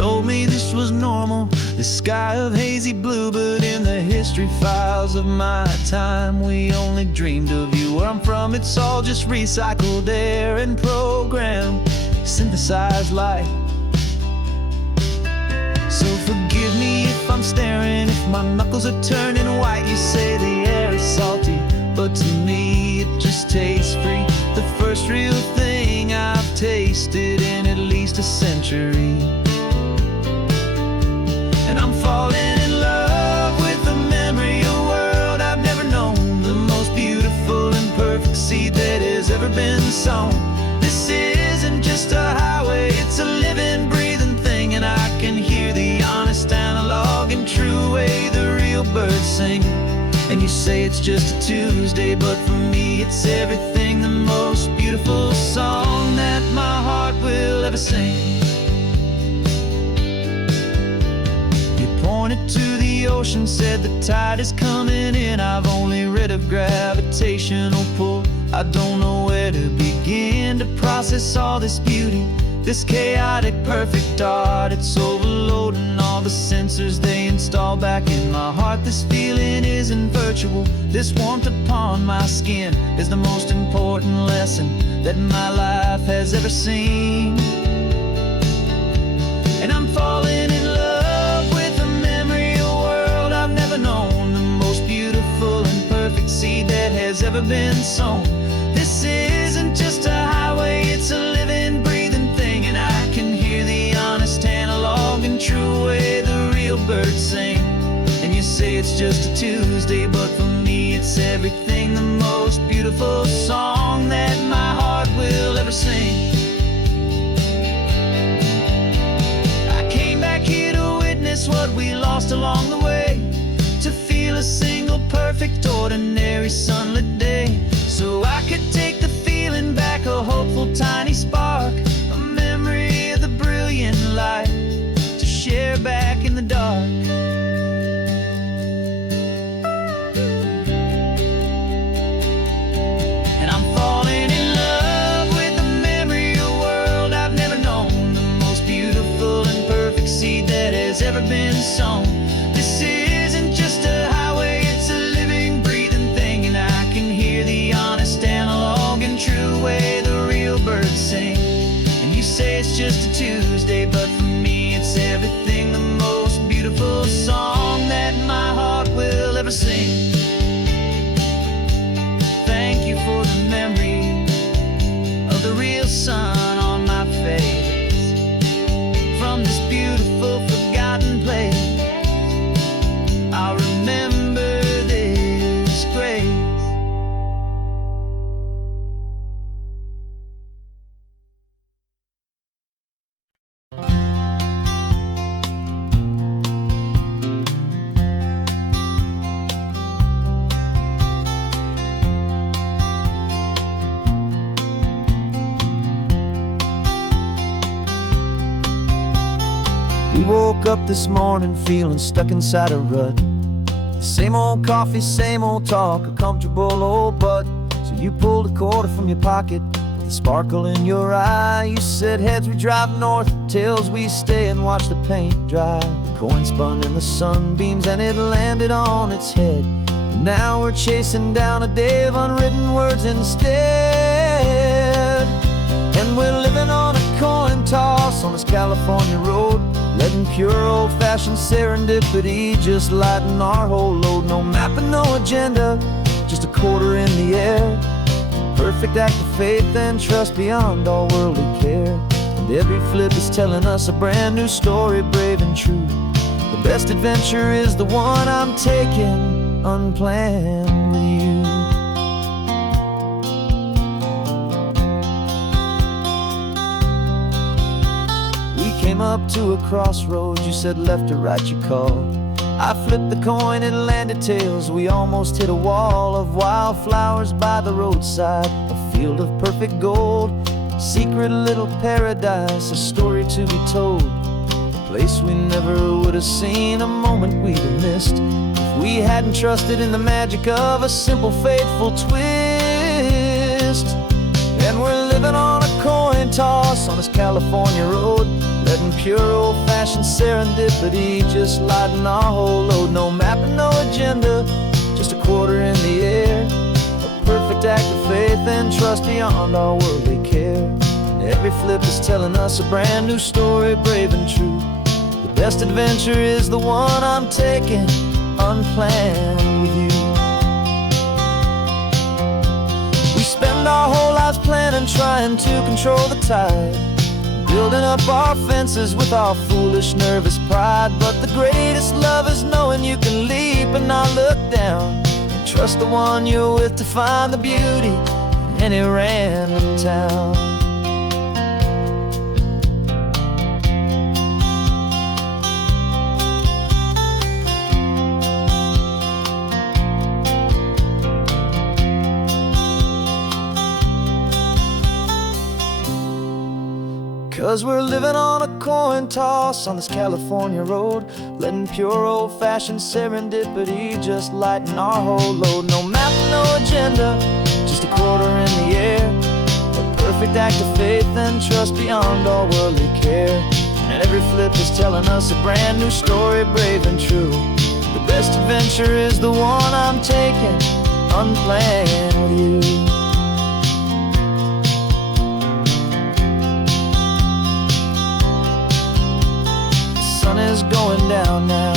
told me this was normal, this sky of hazy blue. But in the history files of my time, we only dreamed of you. Where I'm from, it's all just recycled air and programmed, synthesized light. So forgive me if I'm staring, if my knuckles are turning white. You say the air is salty, but to me it just tastes free. The first real thing I've tasted in at least a century. And I'm falling in love with the memory of a world I've never known, the most beautiful and perfect seed that has ever been sown. This isn't just a highway, it's a living, breathing thing. And I can hear the honest, analog, and true way the real birds sing. And you say it's just a Tuesday, but for me it's everything, the most beautiful song that my heart will ever sing. You pointed to the ocean, said the tide is coming in. I've only read of gravitational pull. I don't know where to begin to process all this beauty, this chaotic, perfect art. It's overloading all the sensors they install back in my heart. This feeling isn't virtual, this warmth upon my skin is the most important lesson that my life has ever seen. And I'm falling in love with the memory of a world I've never known, the most beautiful and perfect seed that has ever been sown. This isn't just a highway, it's a living, breathing thing. And I can hear the honest, analog, and true way the real birds sing. And you say it's just a Tuesday, but for me it's everything, the most beautiful song that my heart will ever sing. I came back here to witness what we lost along the way, to feel a single perfect, ordinary, sunlit day, so I could take the feeling back, a hopeful tiny spark, a memory of the brilliant light, to share back in the dark. And I'm falling in love with the memory of a world I've never known, the most beautiful and perfect seed that has ever been sown. This isn't just a highway, it's a living, breathing thing. And I can hear the honest, analog, and true way the real birds sing. And you say it's just a Tuesday, but for me it's everything, the most beautiful song that my heart will ever sing. Thank you for the memory of the real sun on my face, from this beautiful, forgotten place. I'll remember this grace. We woke up this morning feeling stuck inside a rut. Same old coffee, same old talk, a comfortable old butt. So you pulled a quarter from your pocket with a sparkle in your eye. You said, heads we drive north, tails we stay and watch the paint dry. The coin spun in the sunbeams and it landed on its head. And now we're chasing down a day of unwritten words instead. And we're living on a coin toss on this California road, letting pure old-fashioned serendipity just lighten our whole load. No map and no agenda, just a quarter in the air. Perfect act of faith and trust beyond all worldly care. And every flip is telling us a brand new story, brave and true. The best adventure is the one I'm taking unplanned with you. Came up to a crossroads, you said left or right you called. I flipped the coin, it landed tails. We almost hit a wall of wildflowers by the roadside, a field of perfect gold, secret little paradise, a story to be told, a place we never would have seen, a moment we'd have missed if we hadn't trusted in the magic of a simple, faithful twist. And we're living on a coin toss on this California road, letting pure old-fashioned serendipity just lighten our whole load. No map and no agenda, just a quarter in the air. A perfect act of faith and trust beyond all worldly care. And every flip is telling us a brand new story, brave and true. The best adventure is the one I'm taking, unplanned with you. We spend our whole lives planning, trying to control the tide, building up our fences with our foolish, nervous pride. But the greatest love is knowing you can leap and not look down, and trust the one you're with to find the beauty in any random town. 'Cause we're living on a coin toss on this California road, letting pure old-fashioned serendipity just lighten our whole load. No map, no agenda, just a quarter in the air. A perfect act of faith and trust beyond all worldly care. And every flip is telling us a brand new story, brave and true. The best adventure is the one I'm taking, unplanned with you. The sun is going down now,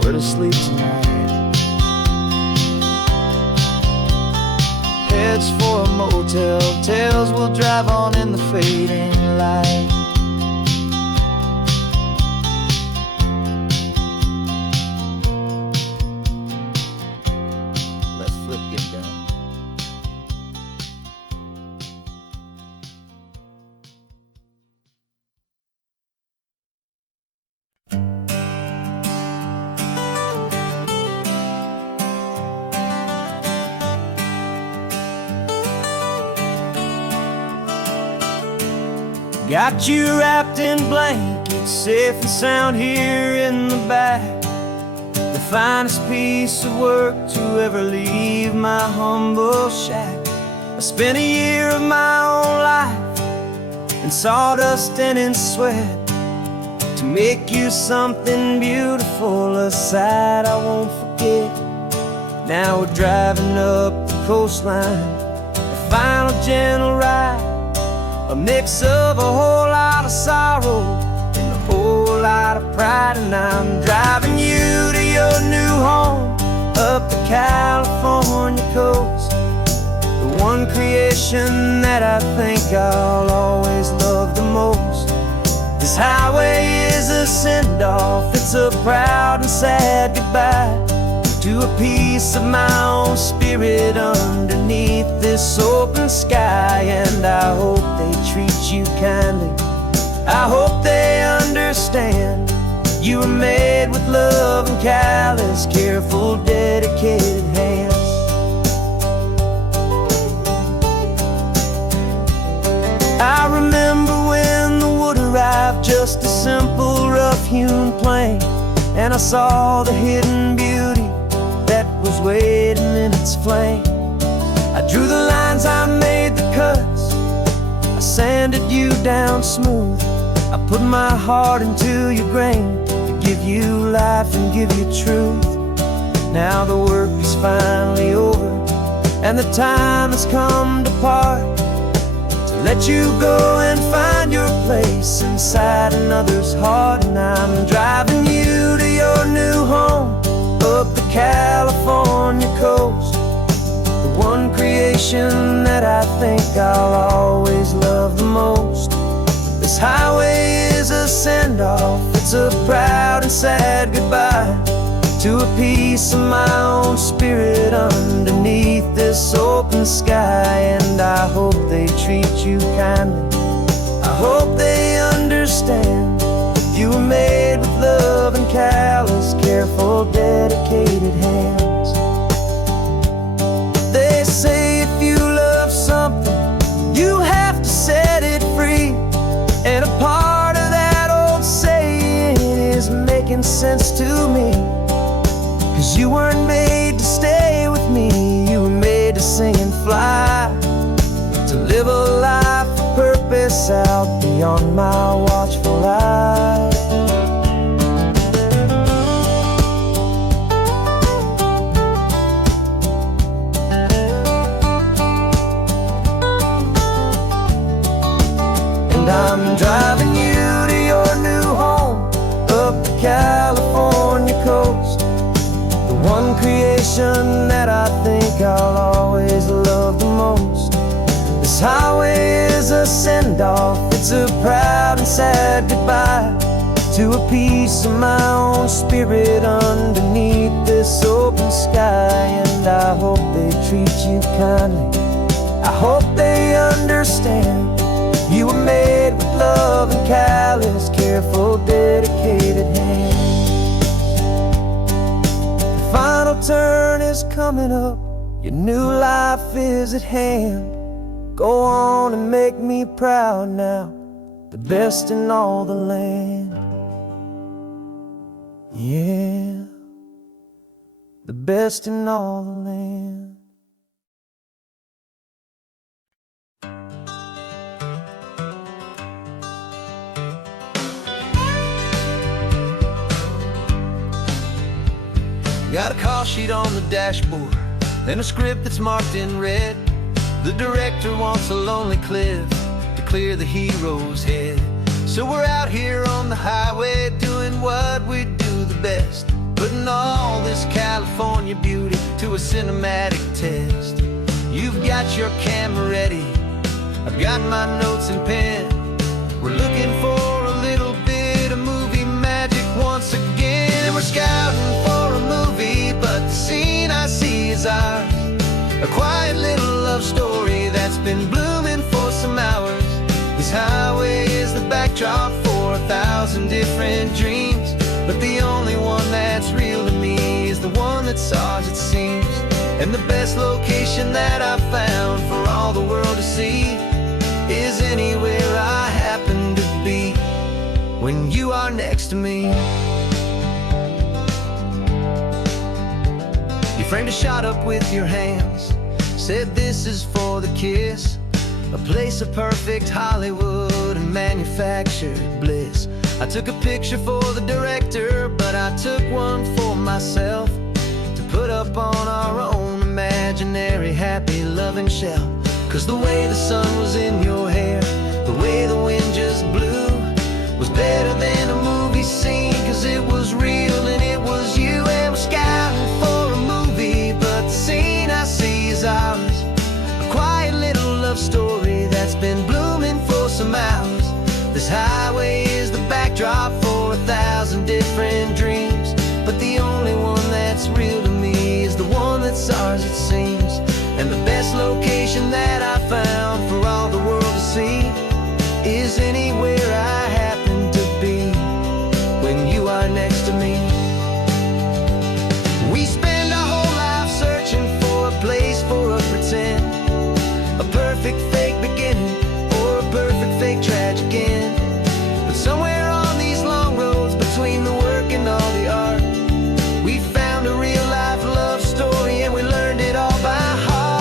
we're to sleep tonight. Heads for a motel, tails will drive on in the fading light. Let's flip get down. Got you wrapped in blankets, safe and sound here in the back. The finest piece of work to ever leave my humble shack. I spent a year of my own life in sawdust and in sweat to make you something beautiful, a sight I won't forget. Now we're driving up the coastline, a final gentle ride, a mix of a whole lot of sorrow and a whole lot of pride. And I'm driving you to your new home up the California coast, the one creation that I think I'll always love the most. This highway is a send-off, it's a proud and sad goodbye to a piece of my own spirit underneath this open sky. And I hope they treat you kindly, I hope they understand you were made with love and callous, careful, dedicated hands. I remember when the wood arrived, just a simple rough-hewn plank, and I saw the hidden beauty that was waiting in its flame. I drew the lines, I made the cuts, I sanded you down smooth. I put my heart into your grain to give you life and give you truth. Now the work is finally over, and the time has come to part, to let you go and find your place inside another's heart. And I'm driving you to your new home up the California coast, the one creation that I think I'll always love the most. This highway is a send-off, it's a proud and sad goodbye to a piece of my own spirit underneath this open sky. And I hope they treat you kindly, I hope they understand you were made with love and callous, careful, dedicated hands. They say if you love something, you have to set it free. And a part of that old saying is making sense to me. 'Cause you weren't made to stay with me, you were made to sing and fly, to live a life of purpose face out beyond my watchful eye. And I'm driving you to your new home, up the California coast, the one creation that I think I'll always love the most. This highway is a send-off, it's a proud and sad goodbye to a piece of my own spirit underneath this open sky. And I hope they treat you kindly, I hope they understand you were made with love and callous, careful, dedicated hands. The final turn is coming up, your new life is at hand. Go on and make me proud now, the best in all the land. Yeah, the best in all the land. Got a call sheet on the dashboard and a script that's marked in red. The director wants a lonely cliff to clear the hero's head. So we're out here on the highway doing what we do the best, putting all this California beauty to a cinematic test. You've got your camera ready, I've got my notes and pen. We're looking for a little bit of movie magic once again. And we're scouting for a movie, but the scene I see is ours. A quiet little love story that's been blooming for some hours. This highway is the backdrop for 1,000 different dreams, but the only one that's real to me is the one that's ours, it seems. And the best location that I've found for all the world to see is anywhere I happen to be when you are next to me. You framed a shot up with your hands, said this is for the kiss, a place of perfect Hollywood and manufactured bliss. I took a picture for the director, but I took one for myself to put up on our own imaginary happy loving shelf. Cause the way the sun was in your hair, the way the wind just blew, was better than a movie scene. Cause it was real and it was you. And we're scouting for a movie, but the scene I see is ours. A quiet little love story that's been blooming for some hours. This highway is the backdrop for 1,000 different dreams, but the only one that's real to me is the one that's ours, it seems. And the best location that I found for all the world to see is anywhere I happen to be when you are next to me. We spend our whole life searching for a place for a pretend, a perfect fake beginning or a perfect fake tragic end. But somewhere on these long roads between the work and all the art, we found a real life love story and we learned it all by heart.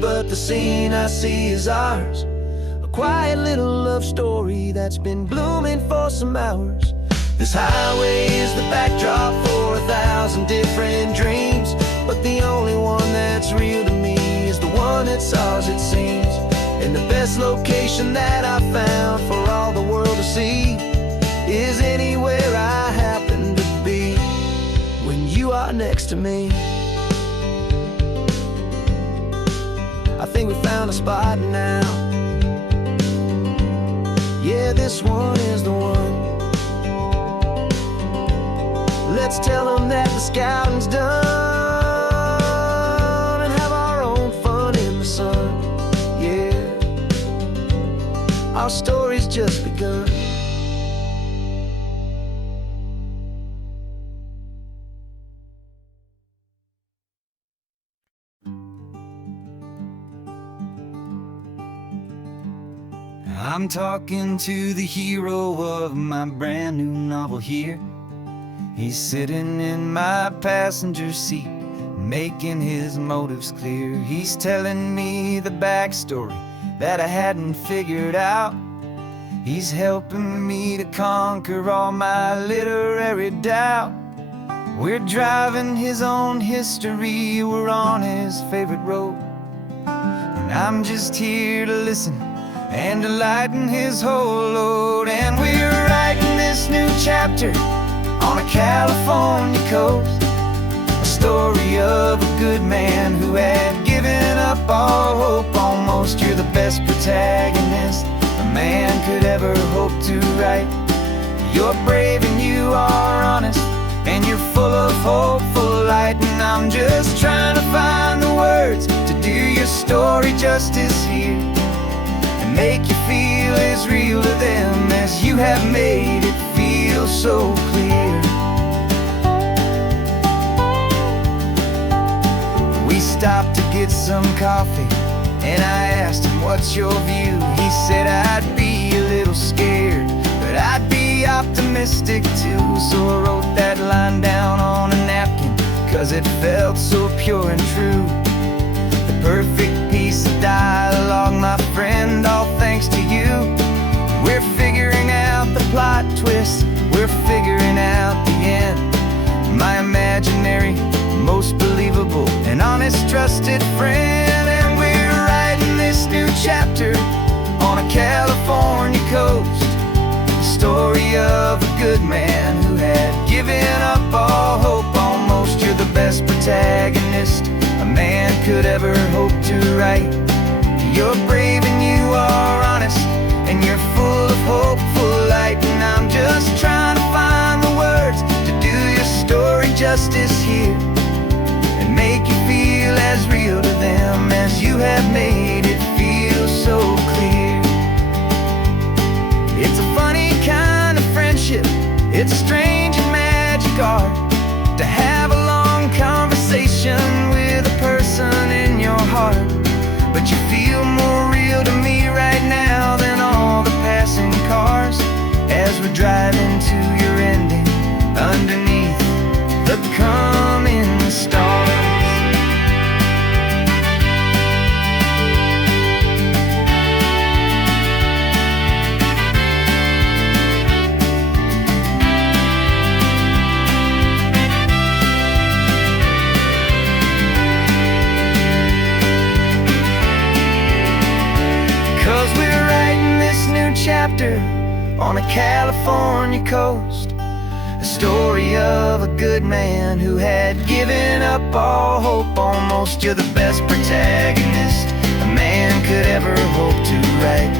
But the scene I see is ours. A quiet little love story that's been blooming for some hours. This highway is the backdrop for 1,000 different dreams, but the only one that's real to me is the one that's ours, it seems. And the best location that I found for all the world to see is anywhere I happen to be when you are next to me. I think we found a spot now. Yeah, this one is the one. Let's tell them that the scouting's done and have our own fun in the sun. Yeah, our story's just begun. I'm talking to the hero of my brand new novel here. He's sitting in my passenger seat, making his motives clear. He's telling me the backstory that I hadn't figured out. He's helping me to conquer all my literary doubt. We're driving his own history, we're on his favorite road, and I'm just here to listen and to lighten his whole load. And we're writing this new chapter on a California coast, a story of a good man who had given up all hope almost. You're the best protagonist a man could ever hope to write. You're brave and you are honest, and you're full of hopeful light. And I'm just trying to find the words to do your story justice here, and make you feel as real to them as you have made it feel so clear. We stopped to get some coffee, and I asked him, what's your view? He said, I'd be a little scared, but I'd be optimistic too. So I wrote that line down on a napkin, 'cause it felt so pure and true. The perfect piece of dialogue, my friend, all thanks to you. We're figuring out the plot twist, we're figuring out the end. My imaginary, most believable and honest trusted friend. And we're writing this new chapter on a California coast, the story of a good man who had given up all hope almost. You're the best protagonist a man could ever hope to write. You're brave and you are honest, and you're full of hopeful light. And I'm just trying to find the words to do your story justice here, and make you feel as real to them as you have made it feel so clear. It's a funny kind of friendship, it's a strange and magic art to have a long conversation with a person in your heart. But you feel more real to me right now than all the passing cars, as we're driving to your ending underneath the coming stars. 'Cause we're writing this new chapter on a California coast, a story of a good man who had given up all hope almost. You're the best protagonist a man could ever hope to write.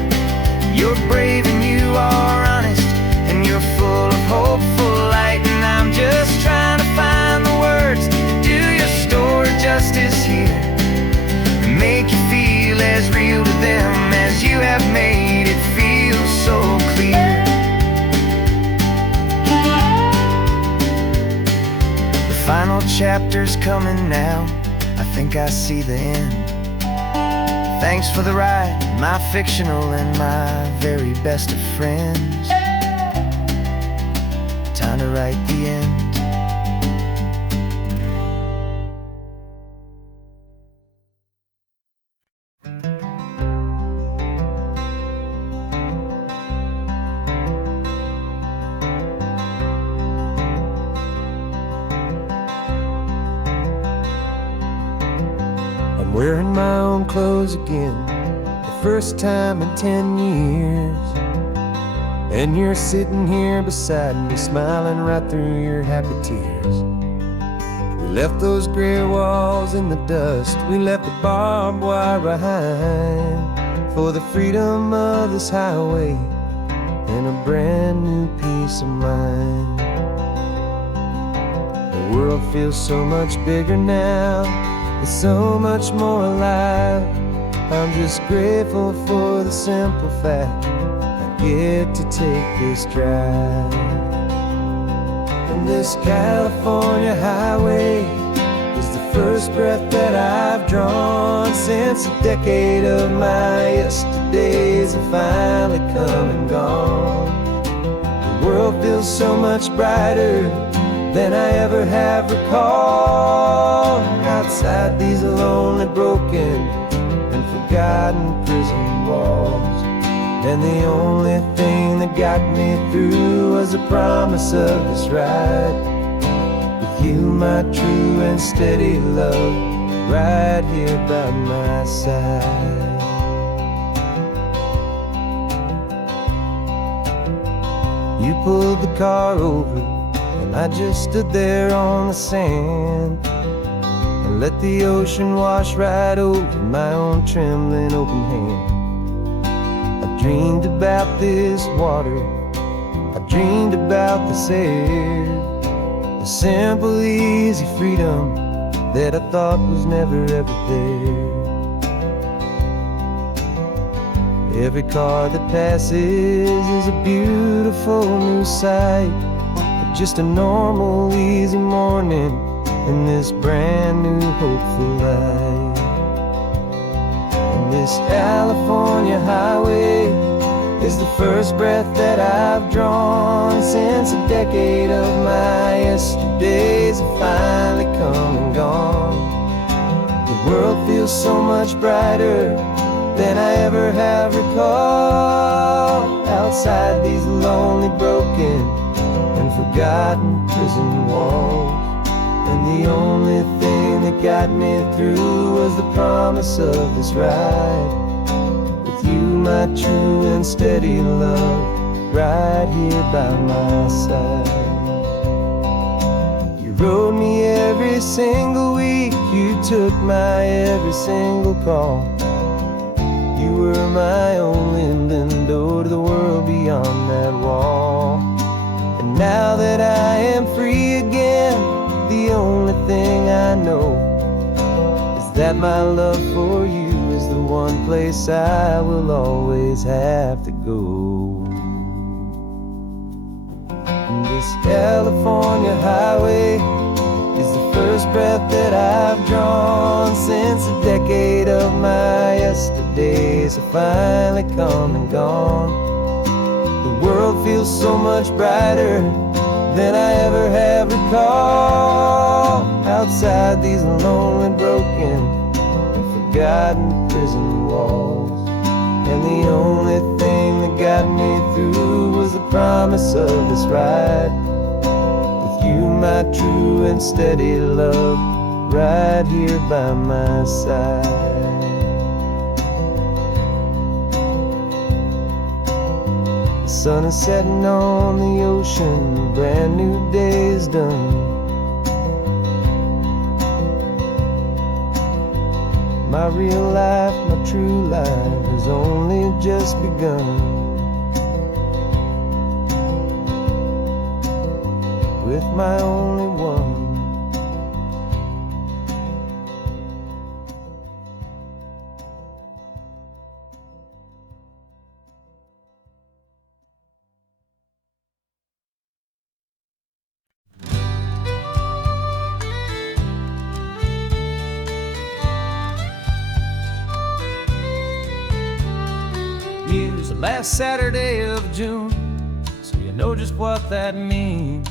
You're brave and you are honest, and you're full of hopeful light. And I'm just trying to find the words to do your story justice here, and make you feel as real to them as you have made it feel so clear. The final chapter's coming now, I think I see the end. Thanks for the ride, my fictional and my very best of friends. Time to write the end. Wearing my own clothes again, the first time in 10 years. And you're sitting here beside me, smiling right through your happy tears. We left those gray walls in the dust, we left the barbed wire behind, for the freedom of this highway and a brand new peace of mind. The world feels so much bigger now, it's so much more alive. I'm just grateful for the simple fact I get to take this drive. And this California highway is the first breath that I've drawn since a decade of my yesterdays. If finally come and gone. The world feels so much brighter than I ever have recalled. Outside these lonely, broken, and forgotten prison walls. And the only thing that got me through was the promise of this ride. With you, my true and steady love, right here by my side. You pulled the car over, and I just stood there on the sand and let the ocean wash right over my own trembling open hand. I dreamed about this water, I dreamed about this air, the simple, easy freedom that I thought was never ever there. Every car that passes is a beautiful new sight, just a normal, easy morning in this brand new, hopeful life. And this California highway is the first breath that I've drawn since a decade of my yesterdays have finally come and gone. The world feels so much brighter than I ever have recalled. Outside these lonely, broken, and forgotten prison walls. And the only thing that got me through was the promise of this ride. With you, my true and steady love, right here by my side. You rode me every single week, you took my every single call. You were my only window to the world beyond that wall. And now that I am free again, the only thing I know is that my love for you is the one place I will always have to go. And this California highway is the first breath that I've drawn since a decade of my yesterdays have finally come and gone. The world feels so much brighter than I ever have recalled. Outside these lonely, broken, and forgotten prison walls. And the only thing that got me through was the promise of this ride. With you, my true and steady love, right here by my side. The sun is setting on the ocean, a brand new day is done. My real life, my true life has only just begun. With my only one. Use the last Saturday of June, so you know just what that means.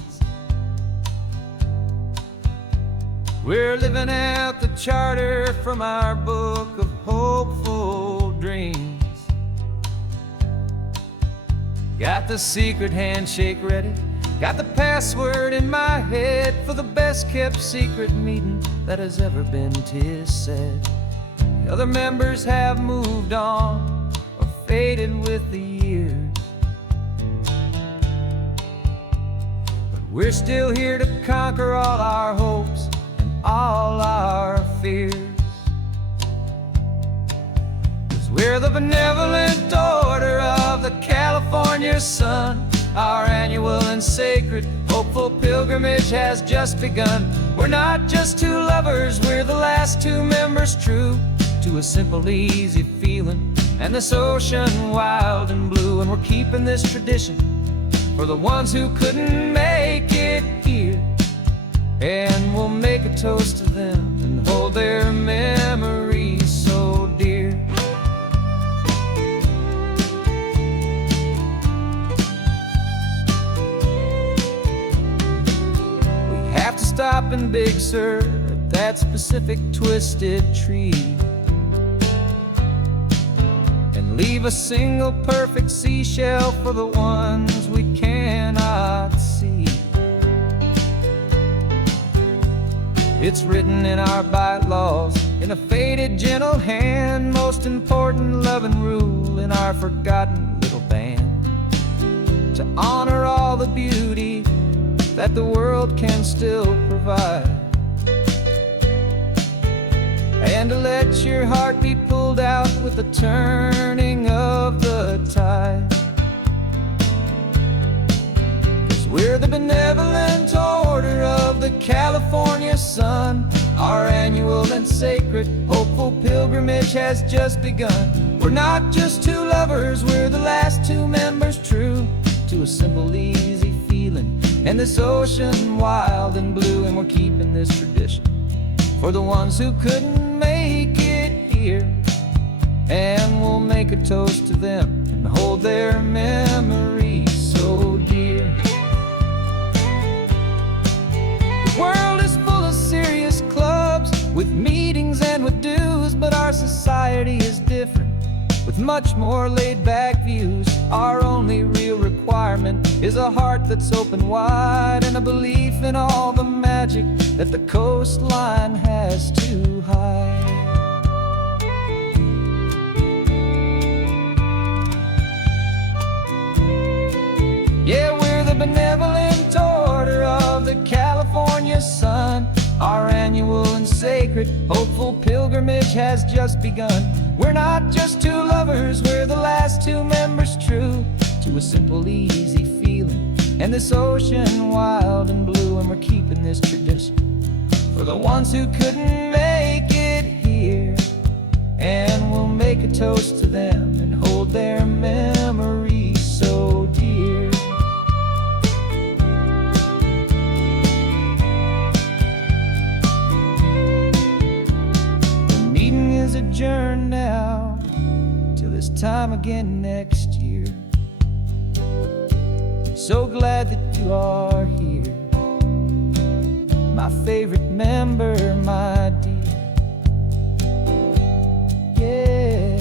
We're living out the charter from our book of hopeful dreams. Got the secret handshake ready, got the password in my head for the best kept secret meeting that has ever been, 'tis said. The other members have moved on or faded with the years, but we're still here to conquer all our hopes all our fears. 'Cause we're the benevolent order of the California sun. Our annual and sacred hopeful pilgrimage has just begun. We're not just two lovers, we're the last two members true to a simple, easy feeling and this ocean wild and blue. And we're keeping this tradition for the ones who couldn't make it here. And we'll make a toast to them and hold their memories so dear. driving Big Sur at that specific twisted tree, and leave a single perfect seashell for the ones we cannot see. It's written in our bylaws, in a faded gentle hand, most important loving rule in our forgotten little band, to honor all the beauty that the world can still provide, and to let your heart be pulled out with the turning of the tide. 'Cause we're the benevolent order of the California sun. Our annual and sacred hopeful pilgrimage has just begun. We're not just two lovers, we're the last two members true to a simple, easy feeling, and this ocean wild and blue. And we're keeping this tradition for the ones who couldn't make it here, and we'll make a toast to them and hold their memories so dear. The world is full of serious clubs with meetings and with dues, but our society is different, with much more laid-back views. Our only real requirement is a heart that's open wide, and a belief in all the magic that the coastline has to hide. Yeah, we're the benevolent order of the California sun. Our annual and sacred hopeful pilgrimage has just begun. We're not just two lovers, we're the last two members true to a simple, easy feeling, and this ocean wild and blue. And we're keeping this tradition for the ones who couldn't make it here, and we'll make a toast to them and hold their memories so dear. The meeting is adjourned now till this time again next year. So glad that you are here, my favorite member, my dear. Yeah,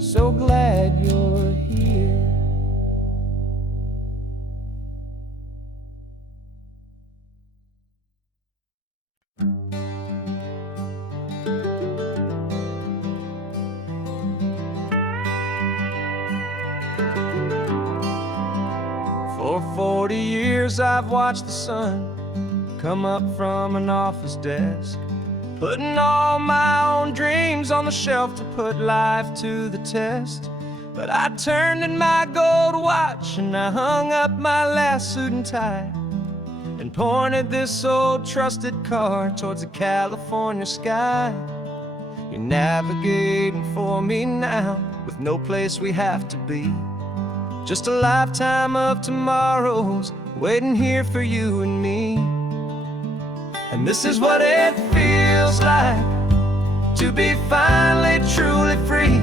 so glad you're here. For 40 years I've watched the sun come up from an office desk, putting all my own dreams on the shelf to put life to the test. But I turned in my gold watch and I hung up my last suit and tie, and pointed this old trusted car towards the California sky. You're navigating for me now with no place we have to be, just a lifetime of tomorrows waiting here for you and me. And this is what it feels like to be finally truly free,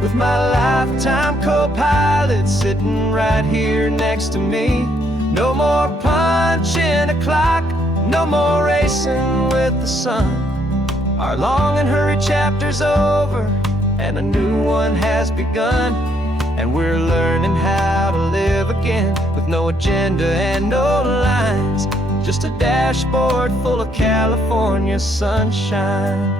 with my lifetime co-pilot sitting right here next to me. No more punching a clock, no more racing with the sun. Our long and hurried chapter's over and a new one has begun, and we're learning how to live again with no agenda and no lines, just a dashboard full of California sunshine.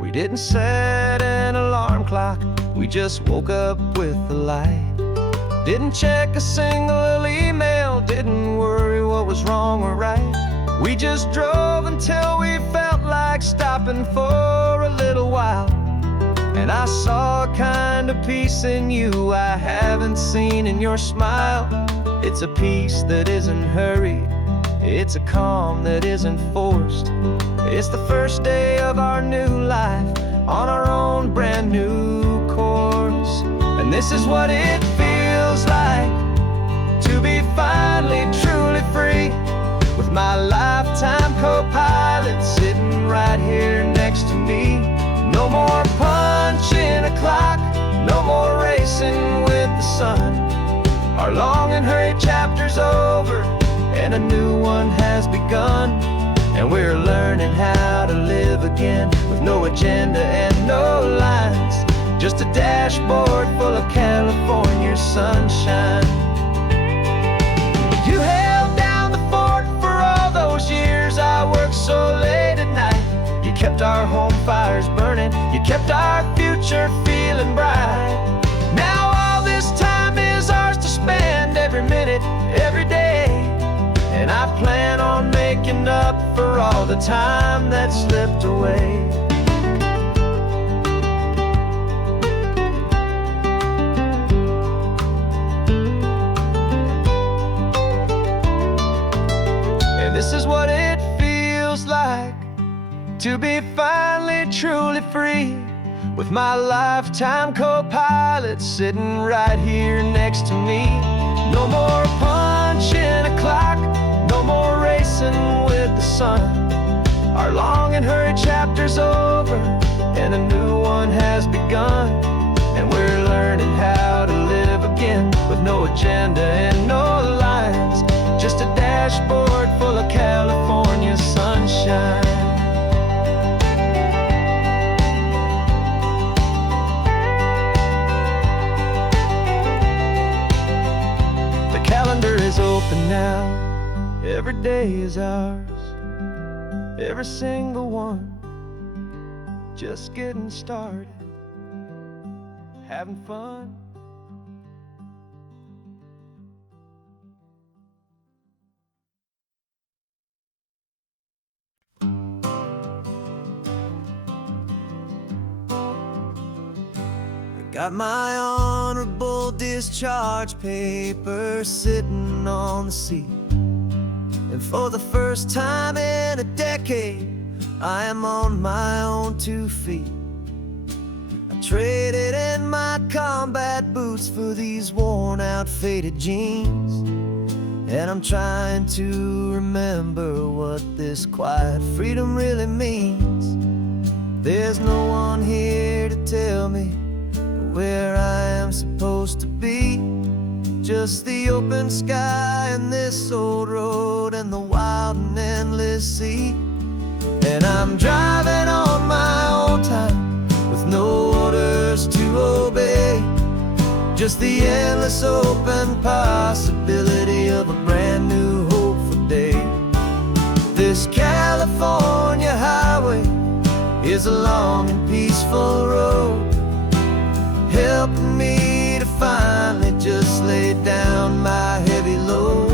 We didn't set an alarm clock, we just woke up with the light. Didn't check a single email, didn't worry what was wrong or right. We just drove until we felt like stopping for a little while. And I saw a kind of peace in you I haven't seen in your smile. It's a peace that isn't hurried, it's a calm that isn't forced. It's the first day of our new life on our own brand new course. And this is what it feels like to be finally truly free, with my lifetime co-pilot sitting right here next to me. No more punching a clock, no more racing with the sun. chapter's over and a new one has begun, and we're learning how to live again with no agenda and no lines, just a dashboard full of California sunshine. You held down the fort for all those years I worked so late at night. You kept our home fires burning, you kept our future feeling bright. Now all this time is ours to spend, every minute, every day, and I plan on making up for all the time that slipped away. And this is what it feels like to be finally truly free, with my lifetime co-pilot sitting right here next to me. No more punching a clock, no more racing with the sun. Our long and hurried chapter's over and a new one has begun, and we're learning how to live again with no agenda and no lines, just a dashboard full of California sunshine. Calendar is open now, every day is ours, every single one, just getting started, having fun. Got my honorable discharge paper sitting on the seat, and for the first time in a decade, I am on my own 2 feet. I traded in my combat boots for these worn out faded jeans, and I'm trying to remember what this quiet freedom really means. There's no one here to tell me where I am supposed to be, just the open sky and this old road and the wild and endless sea. And I'm driving on my own time with no orders to obey, just the endless open possibility of a brand new hopeful day. This California highway is a long and peaceful road, helping me to finally just lay down my heavy load.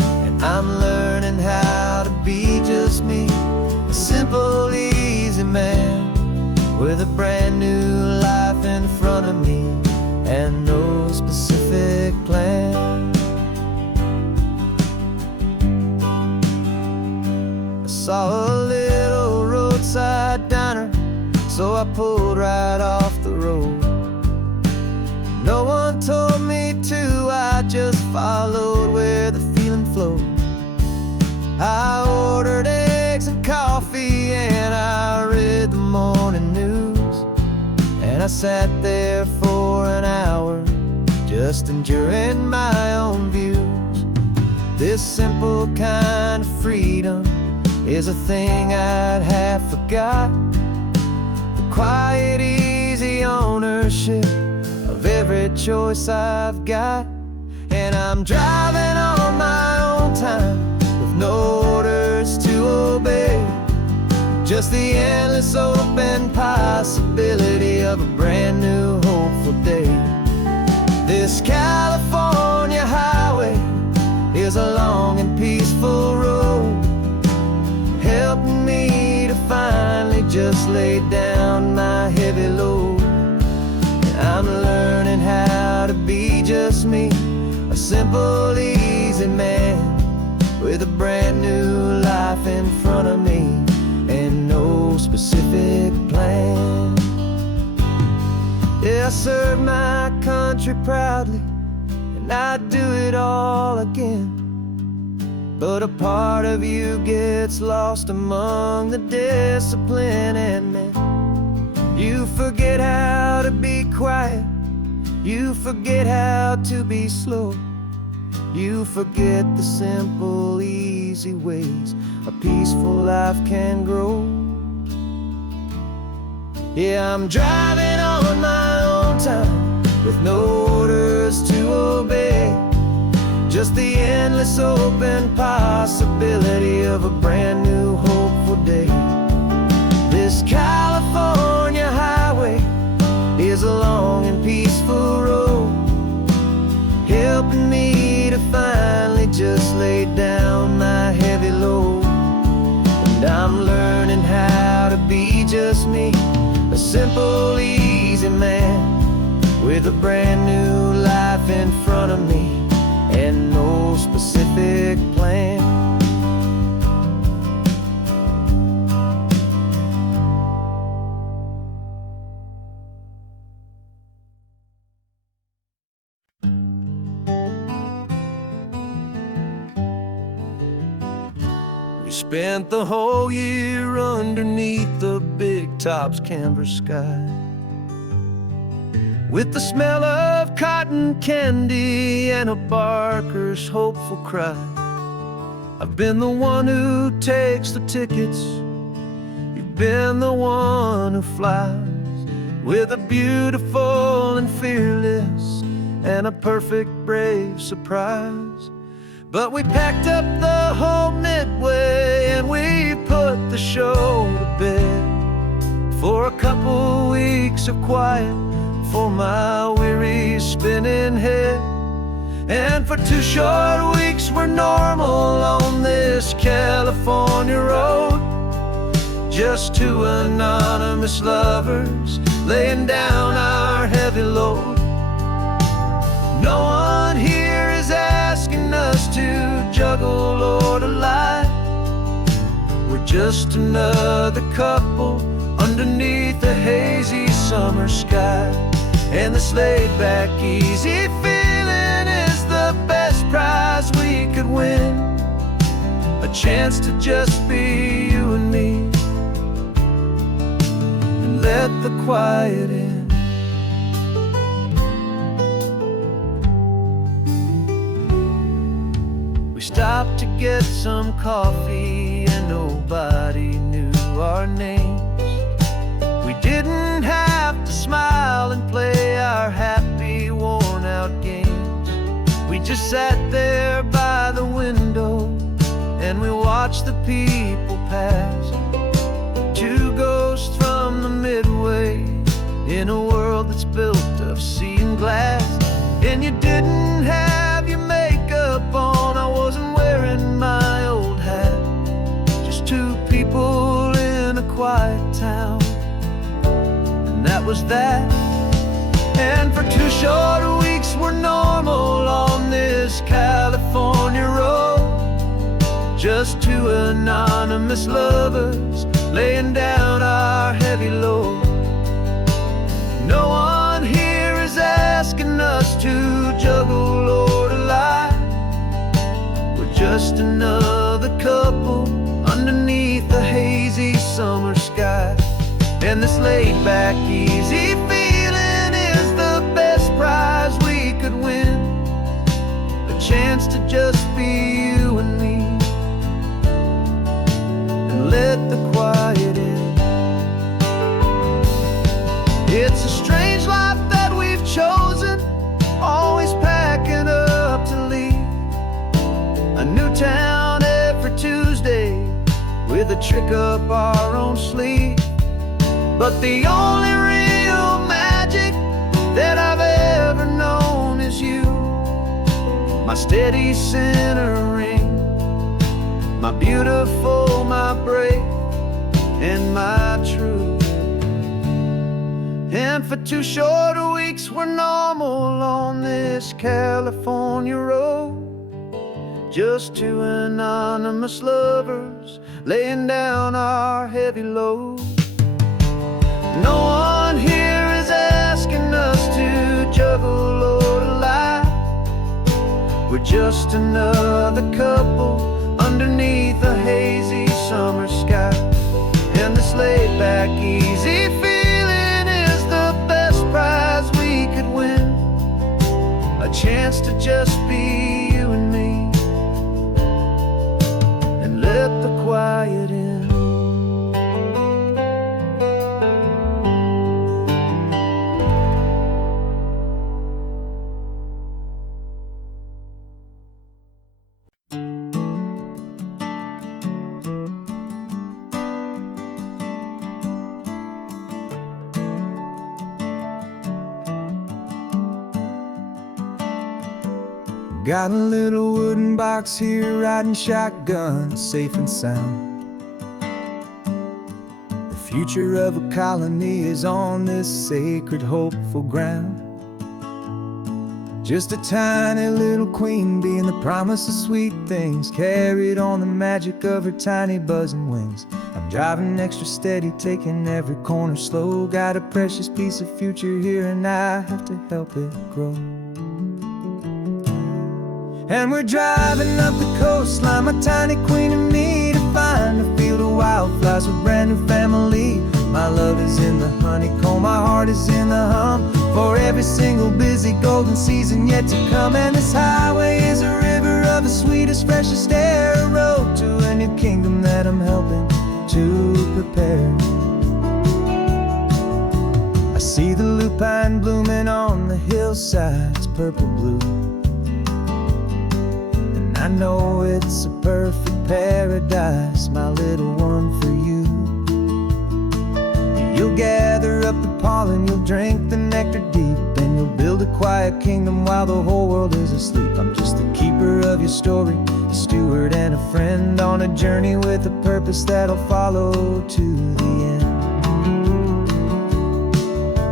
And I'm learning how to be just me, a simple, easy man with a brand new life in front of me and no specific plan. I saw a little roadside diner, so I pulled right off the road. No one told me to, I just followed where the feeling flowed. I ordered eggs and coffee and I read the morning news, and I sat there for an hour just enduring my own views. This simple kind of freedom is a thing I'd have forgot, the quiet, easy ownership of every choice I've got. And I'm driving on my own time with no orders to obey, just the endless open possibility of a brand new hopeful day. This California highway is a long and peaceful road, helping me to finally just lay down my heavy load. I'm learning how to be just me, a simple, easy man with a brand new life in front of me and no specific plan. Yeah, I serve my country proudly and I'd do it all again, but a part of you gets lost among the discipline and men. You forget how to be quiet, you forget how to be slow, You forget the simple, easy ways a peaceful life can grow. Yeah, I'm driving on my own time with no orders to obey. Just the endless open possibility of a brand new hopeful day. This California highway is a long and peaceful road, helping me to finally just lay down my heavy load. And I'm learning how to be just me, a simple, easy man with a brand new life in front of me and no specific plan. We spent the whole year underneath the big top's canvas sky, with the smell of cotton candy and a barker's hopeful cry. I've been the one who takes the tickets, you've been the one who flies, with a beautiful and fearless and a perfect brave surprise. But we packed up the whole midway and we put the show to bed for a couple weeks of quiet for my weary spinning head. And for 2 short weeks we're normal on this California road, just 2 anonymous lovers laying down our heavy load. No one here is asking us to juggle or to lie. We're just another couple underneath the hazy summer sky. And this laid-back, easy feeling is the best prize we could win, a chance to just be you and me, and let the quiet in. We stopped to get some coffee and nobody knew our names. We didn't have to smile and play our happy, worn-out games. We just sat there by the window and we watched the people pass, 2 ghosts from the midway in a world that's built of sea and glass. And you didn't have your makeup on, I wasn't wearing my old hat, just 2 people in a quiet town, and that was that. And for 2 short weeks we're normal on this California road, just 2 anonymous lovers laying down our heavy load. No one here is asking us to juggle or to lie. We're just another couple underneath the hazy summer sky. And this laid-back, easy feeling is the best prize we could win, a chance to just be you and me, and let the quiet in. It's a strange life that we've chosen, always packing up to leave a new town every Tuesday with a trick up our own sleeve. But the only real magic that I've ever known is you, my steady centering, my beautiful, my brave, and my true. And for 2 short weeks we're normal on this California road, just 2 anonymous lovers laying down our heavy load. No one here is asking us to juggle or to lie. We're just another couple underneath a hazy summer sky. And this laid-back, easy feeling is the best prize we could win, a chance to just be you and me. Got a little wooden box here, riding shotgun, safe and sound. The future of a colony is on this sacred, hopeful ground. Just a tiny little queen bee and the promise of sweet things, carried on the magic of her tiny buzzing wings. I'm driving extra steady, taking every corner slow. Got a precious piece of future here and I have to help it grow. And we're driving up the coastline, my tiny queen and me, to find a field of wildflowers with a brand new family. My love is in the honeycomb, my heart is in the hum, for every single busy golden season yet to come. And this highway is a river of the sweetest, freshest air, a road to a new kingdom that I'm helping to prepare. I see the lupine blooming on the hillsides, purple blue, I know it's a perfect paradise, my little one, for you. You'll gather up the pollen, you'll drink the nectar deep, and you'll build a quiet kingdom while the whole world is asleep. I'm just the keeper of your story, a steward and a friend, on a journey with a purpose that'll follow to the end.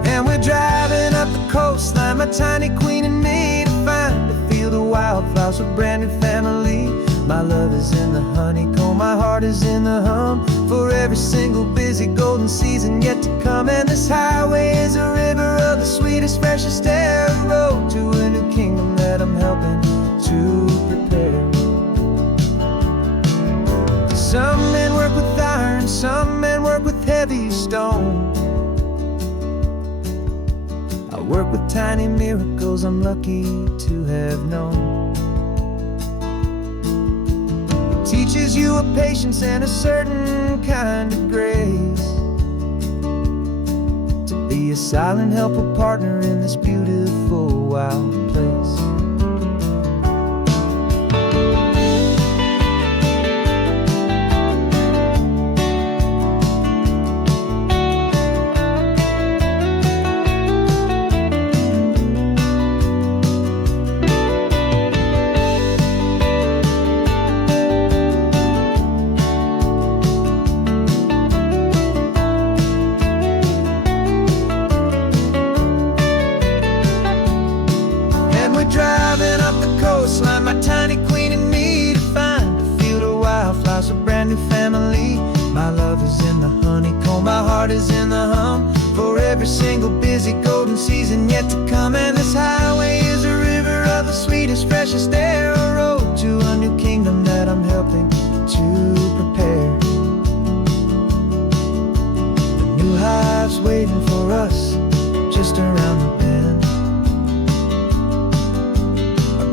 And we're driving up the coastline, my tiny queen and me, to find a field of wildflowers with a brand new family. My love is in the honeycomb, my heart is in the hum, for every single busy golden season yet to come. And this highway is a river of the sweetest, freshest air, a road to a new kingdom that I'm helping to prepare. Some men work with iron, some men work with heavy stone. I work with tiny miracles I'm lucky to have known. Teaches you a patience and a certain kind of grace, to be a silent, helpful partner in this beautiful, wild place. Driving up the coastline, my tiny queen and me, to find a field of wildflowers, a brand new family. My love is in the honeycomb, my heart is in the hum, for every single busy golden season yet to come. And this highway is a river of the sweetest, freshest air, a road to a new kingdom that I'm helping to prepare. The new hive's waiting for us just around the bend.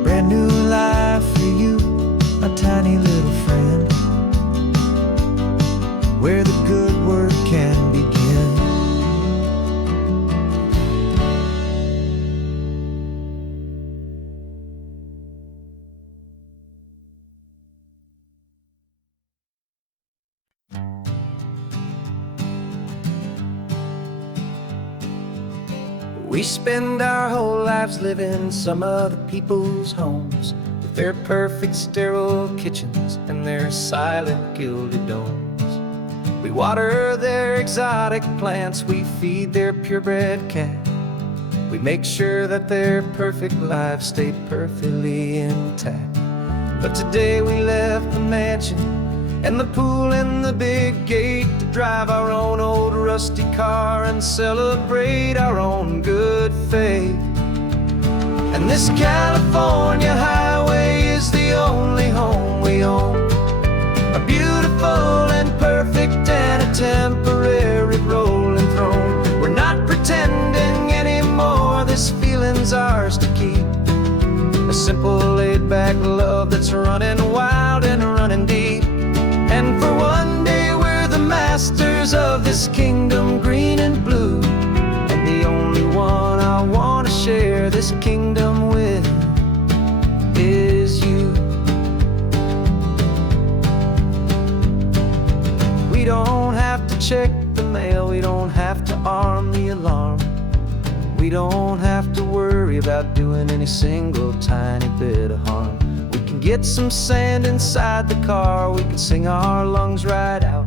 Brand new life for you, my tiny little friend, where the good work can begin. We spend our whole lives living some other people's homes, with their perfect sterile kitchens and their silent gilded domes. We water their exotic plants, we feed their purebred cat, we make sure that their perfect lives stay perfectly intact. But today we left the mansion and the pool and the big gate to drive our own old rusty car and celebrate our own good faith. And this California highway is the only home we own, a beautiful and perfect and a temporary rolling throne. We're not pretending anymore, this feeling's ours to keep, a simple laid-back love that's running wild and running deep. And for one day we're the masters of this kingdom, green and blue, and the only one I want to share this kingdom with is you. We don't have to check the mail, we don't have to arm the alarm. We don't have to worry about doing any single tiny bit of harm. We can get some sand inside the car, we can sing our lungs right out.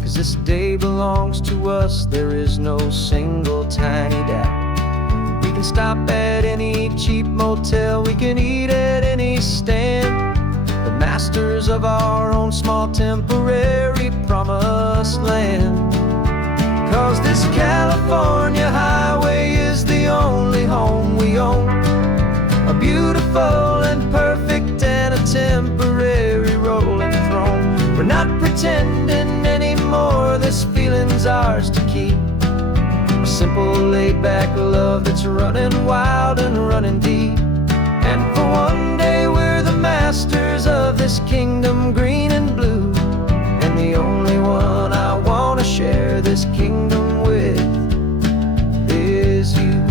'Cause this day belongs to us, there is no single tiny doubt. We can stop at any cheap motel, we can eat at any stand. The masters of our own small temporary promised land. 'Cause this California highway is the only home we own. A beautiful and perfect and a temporary rolling throne. We're not pretending anymore, this feeling's ours to keep. A simple laid-back love that's running wild and running deep. And for one day we're the masters of this kingdom green and blue. And the only one I want to share this kingdom with is you.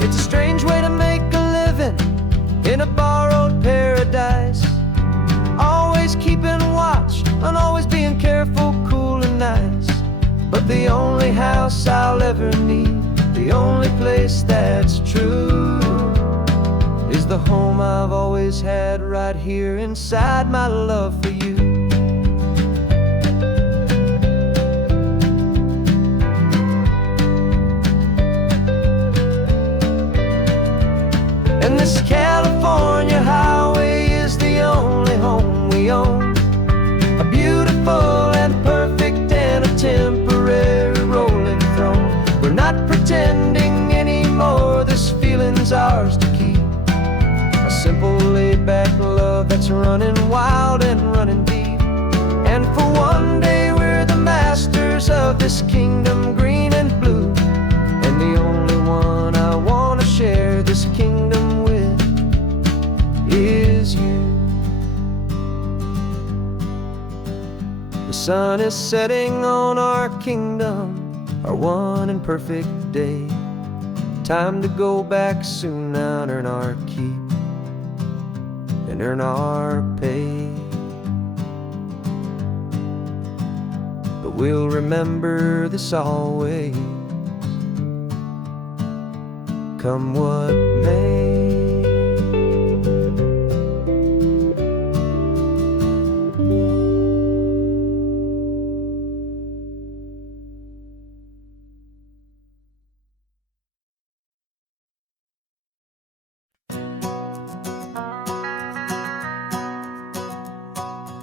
It's a strange way to make a living in a borrowed paradise. Always keeping watch and always being careful, cool and nice. But the only house I'll ever need, the only place that's true, is the home I've always had right here inside my love for you. And this California highway is the only home we own. A beautiful and perfect and a temporary rolling throne. We're not pretending anymore, this feeling's ours to keep. A simple laid-back love that's running wild and running deep. And for one day we're the masters of this kingdom green and blue. And the only one I want to share this kingdom with is you. The sun is setting on our kingdom, our one and perfect day. Time to go back soon now and earn our keep and earn our pay. But we'll remember this always, come what may.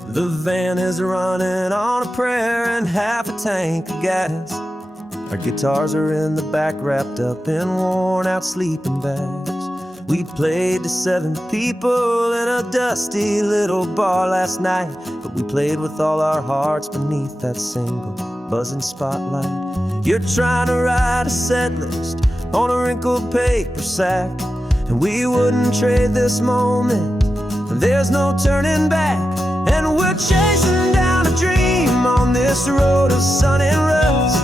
The van is running on a prayer and half a tank of gas. Our guitars are in the back, wrapped up in worn-out sleeping bags. We played to 7 people in a dusty little bar last night, but we played with all our hearts beneath that single buzzing spotlight. You're trying to write a set list on a wrinkled paper sack, and we wouldn't trade this moment. There's no turning back. And we're chasing down a dream on this road of sun and rust,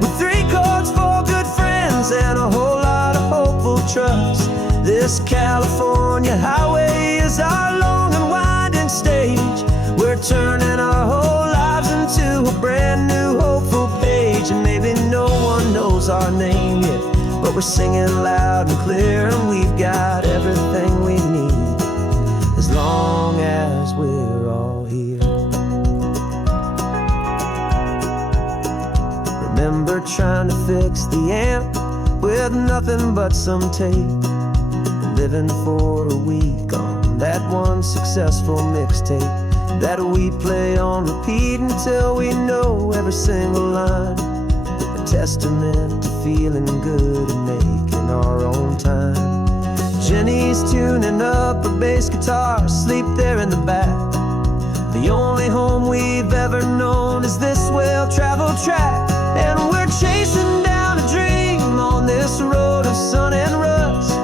with 3 chords, 4 good friends, and a whole lot of hopeful trust. This California highway is our long and winding stage. We're turning our whole lives into a brand new hopeful page. And maybe no one knows our name yet, but we're singing loud and clear, and we've got everything we need, as long as we're all here. Remember trying to fix the amp with nothing but some tape, living for a week on that one successful mixtape that we play on repeat until we know every single line. A testament to feeling good and making our own time. Jenny's tuning up her bass guitar, asleep there in the back. The only home we've ever known is this well-traveled track. And we're chasing down a dream on this road of sun and rust,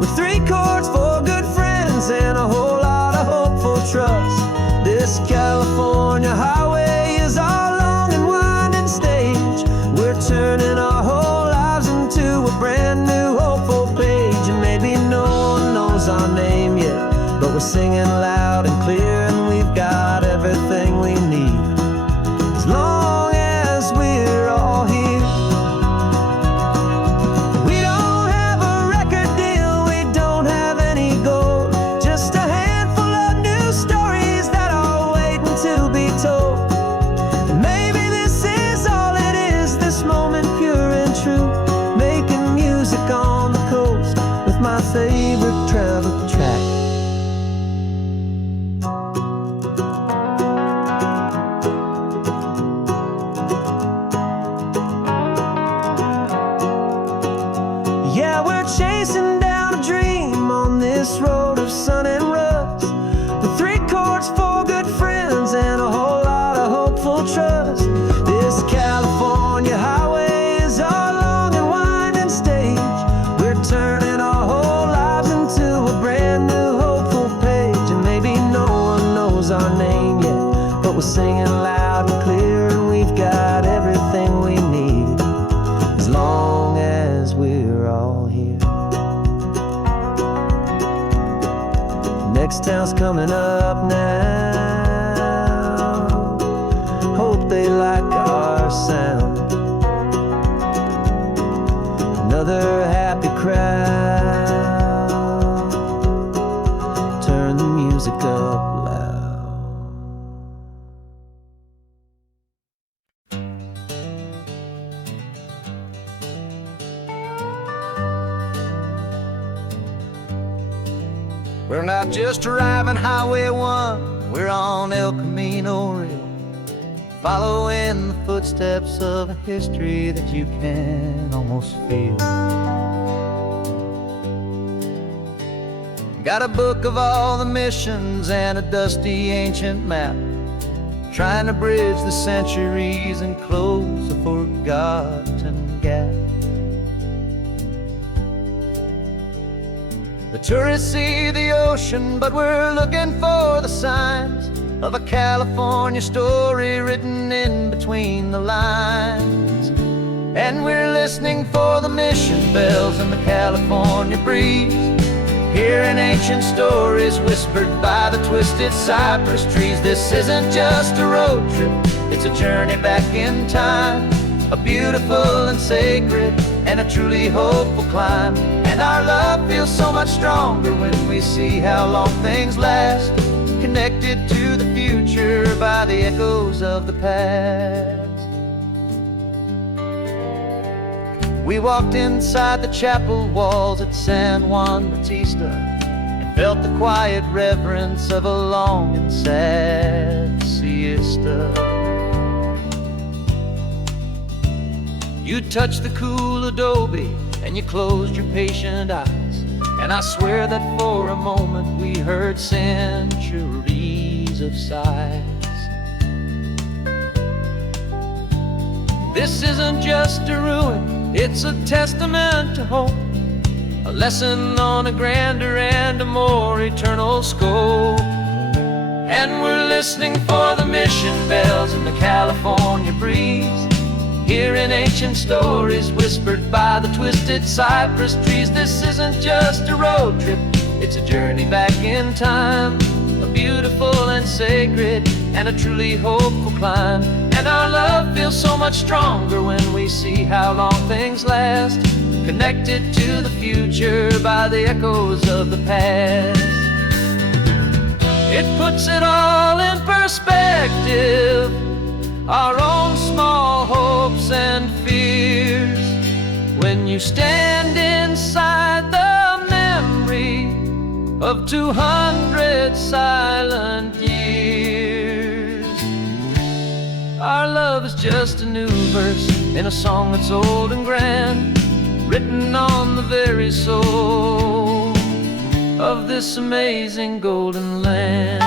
with 3 chords, 4 good friends, and a whole lot of hopeful trust. This California highway is our long and winding stage. We're turning our whole lives into a brand new hopeful page. And maybe no one knows our name yet, but we're singing loud and clear, and we've got everything we need, as long as we're all here. singing loud and clear, and we've got everything we need as long as we're all here. Next town's coming up now. Hope they like our sound. Another happy crowd. Turn the music up loud. We're not just driving Highway 1, we're on El Camino Real, following the footsteps of a history that you can almost feel. Got a book of all the missions and a dusty ancient map, trying to bridge the centuries and close a forgotten gap. The tourists see the ocean, but we're looking for the signs of a California story written in between the lines. And we're listening for the mission bells and the California breeze, hearing ancient stories whispered by the twisted cypress trees. This isn't just a road trip, it's a journey back in time, a beautiful and sacred and a truly hopeful climb. And our love feels so much stronger when we see how long things last, connected to the future by the echoes of the past. We walked inside the chapel walls at San Juan Bautista and felt the quiet reverence of a long and sad siesta. You touched the cool adobe and you closed your patient eyes, and I swear that for a moment we heard centuries of sighs. This isn't just a ruin, it's a testament to hope, a lesson on a grander and a more eternal scope. And we're listening for the mission bells in the California breeze, hearing ancient stories whispered by the twisted cypress trees. This isn't just a road trip, it's a journey back in time, a beautiful and sacred and a truly hopeful climb. And our love feels so much stronger when we see how long things last, connected to the future by the echoes of the past. It puts it all in perspective, our own small hopes and fears, when you stand inside the memory of 200 silent years. Our love is just a new verse in a song that's old and grand, written on the very soul of this amazing golden land.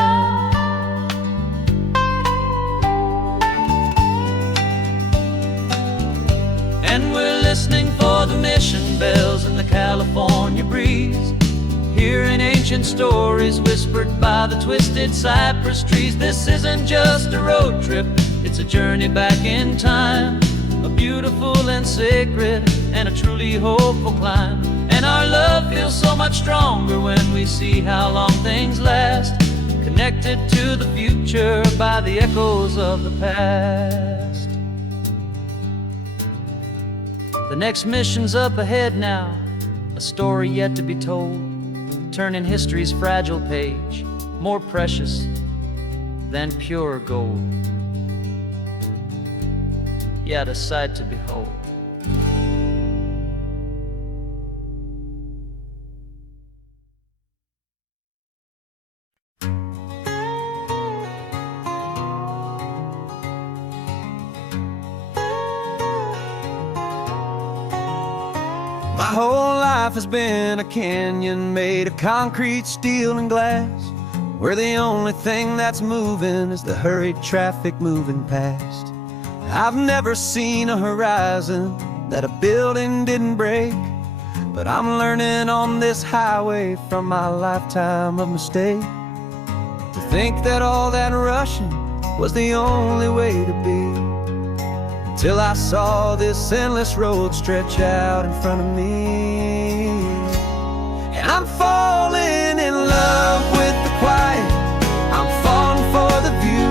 And we're listening for the mission bells in the California breeze, hearing ancient stories whispered by the twisted cypress trees. This isn't just a road trip, it's a journey back in time, a beautiful and sacred and a truly hopeful climb. And our love feels so much stronger when we see how long things last, connected to the future by the echoes of the past. The next mission's up ahead now, a story yet to be told, turning history's fragile page more precious than pure gold. Yet a sight to behold. My whole life has been a canyon made of concrete, steel, and glass, where the only thing that's moving is the hurried traffic moving past. I've never seen a horizon that a building didn't break, but I'm learning on this highway from my lifetime of mistake to think that all that rushing was the only way to be. Till I saw this endless road stretch out in front of me. And I'm falling in love with the quiet, I'm falling for the view.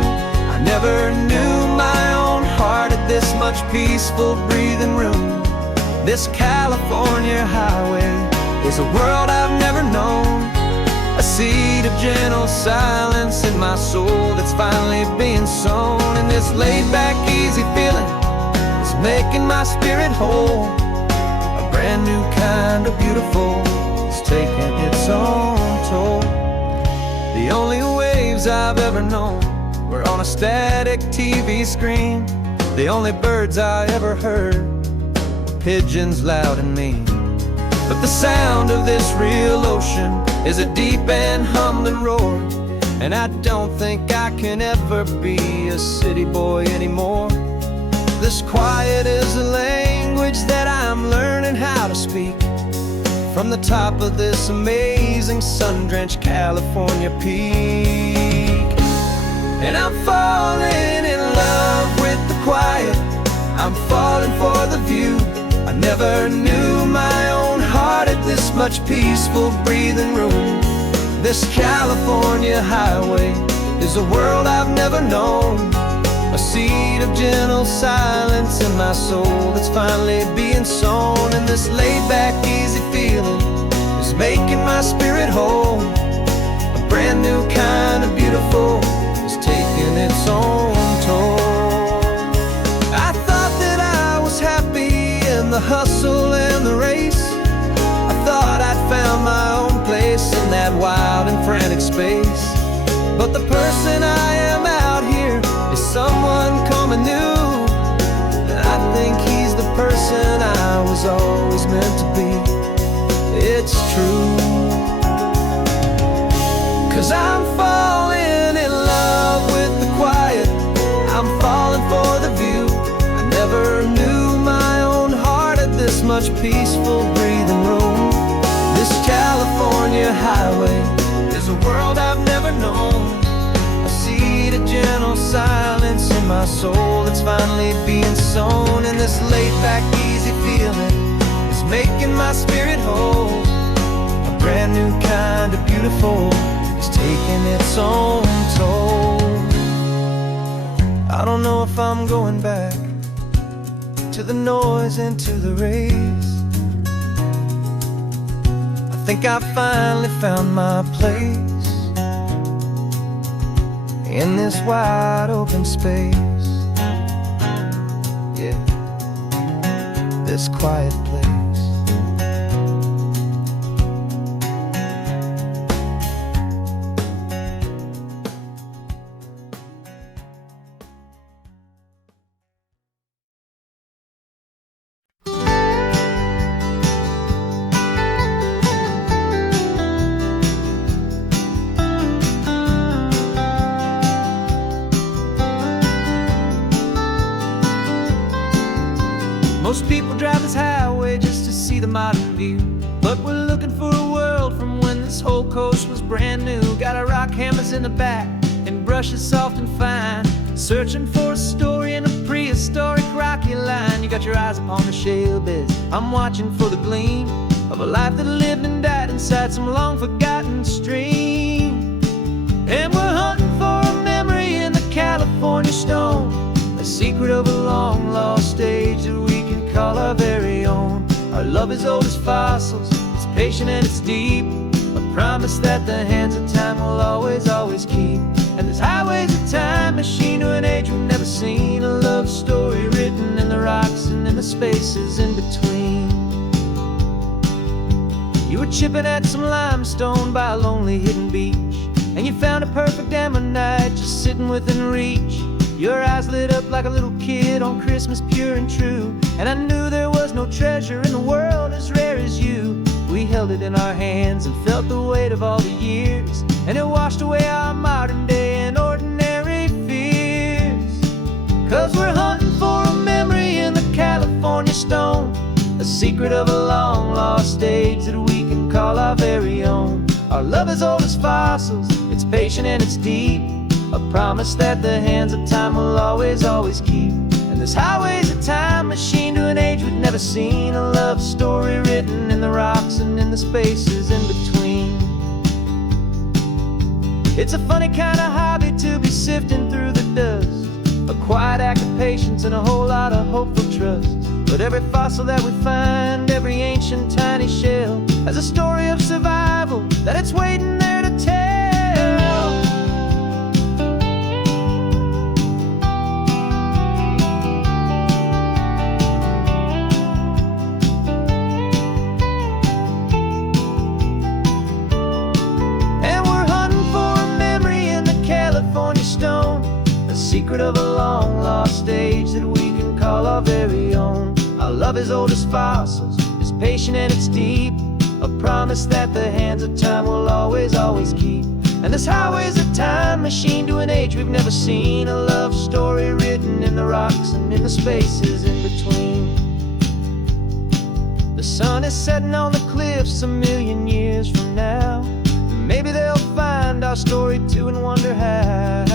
I never knew my own heart had this much peaceful breathing room. This California highway is a world I've never known, a seed of gentle silence in my soul that's finally being sown. And this laid-back, easy feeling is making my spirit whole. A brand new kind of beautiful is taking its own toll. The only waves I've ever known were on a static TV screen. The only birds I ever heard were pigeons loud and mean. But the sound of this real ocean is a deep and humbling roar. And I don't think I can ever be a city boy anymore. This quiet is a language that I'm learning how to speak from the top of this amazing sun-drenched California peak. And I'm falling in love with the quiet, I'm falling for the view. I never knew my own heart had this much peaceful breathing room. This California highway is a world I've never known, a seed of gentle silence in my soul that's finally being sown. And this laid-back, easy feeling is making my spirit whole. A brand new kind of beautiful is taking its own toll. I thought that I was happy in the hustle and the race. I thought I'd found my own place in that wild and frantic space. But the person I am out here is someone coming new, and I think he's the person I was always meant to be. It's true, 'cause I'm falling in love with the quiet, I'm falling for the view. I never knew my own heart had this much peaceful breathing room. This California highway is a world I've never known, a seed of gentle silence in my soul that's finally being sown. And this laid-back, easy feeling is making my spirit whole. A brand new kind of beautiful is taking its own toll. I don't know if I'm going back to the noise and to the race. I think I finally found my place in this wide open space. Yeah, this quiet place. Most people drive this highway just to see the modern view, but we're looking for a world from when this whole coast was brand new. Got our rock hammers in the back and brushes soft and fine, searching for a story in a prehistoric rocky line. You got your eyes upon the shale beds, I'm watching for the gleam of a life that lived and died inside some long forgotten stream. And we're hunting for a memory in the California stone, a secret of a long lost age that we can call our very own. Our love is old as fossils, it's patient and it's deep, a promise that the hands of time will always, always keep. And this highway's a time machine to an age we've never seen, a love story written in the rocks and in the spaces in between. You were chipping at some limestone by a lonely hidden beach, and you found a perfect ammonite just sitting within reach. Your eyes lit up like a little kid on Christmas, pure and true, and I knew there was no treasure in the world as rare as you. We held it in our hands and felt the weight of all the years, and it washed away our modern day and ordinary fears. 'Cause we're hunting for a memory in the California stone, a secret of a long lost age that we can call our very own. Our love is old as fossils, it's patient and it's deep, a promise that the hands of time will always, always keep. And this highway's a time machine to an age we've never seen, a love story written in the rocks and in the spaces in between. It's a funny kind of hobby to be sifting through the dust, a quiet act of patience and a whole lot of hopeful trust. But every fossil that we find, every ancient tiny shell, has a story of survival that it's waiting there to tell. And we're hunting for a memory in the California stone, a secret of a long lost age that we can call our very own. Our love is old as fossils, it's patient and it's deep, a promise that the hands of time will always, always keep. And this highway's a time machine to an age we've never seen, a love story written in the rocks and in the spaces in between. The sun is setting on the cliffs a million years from now. Maybe they'll find our story too and wonder how.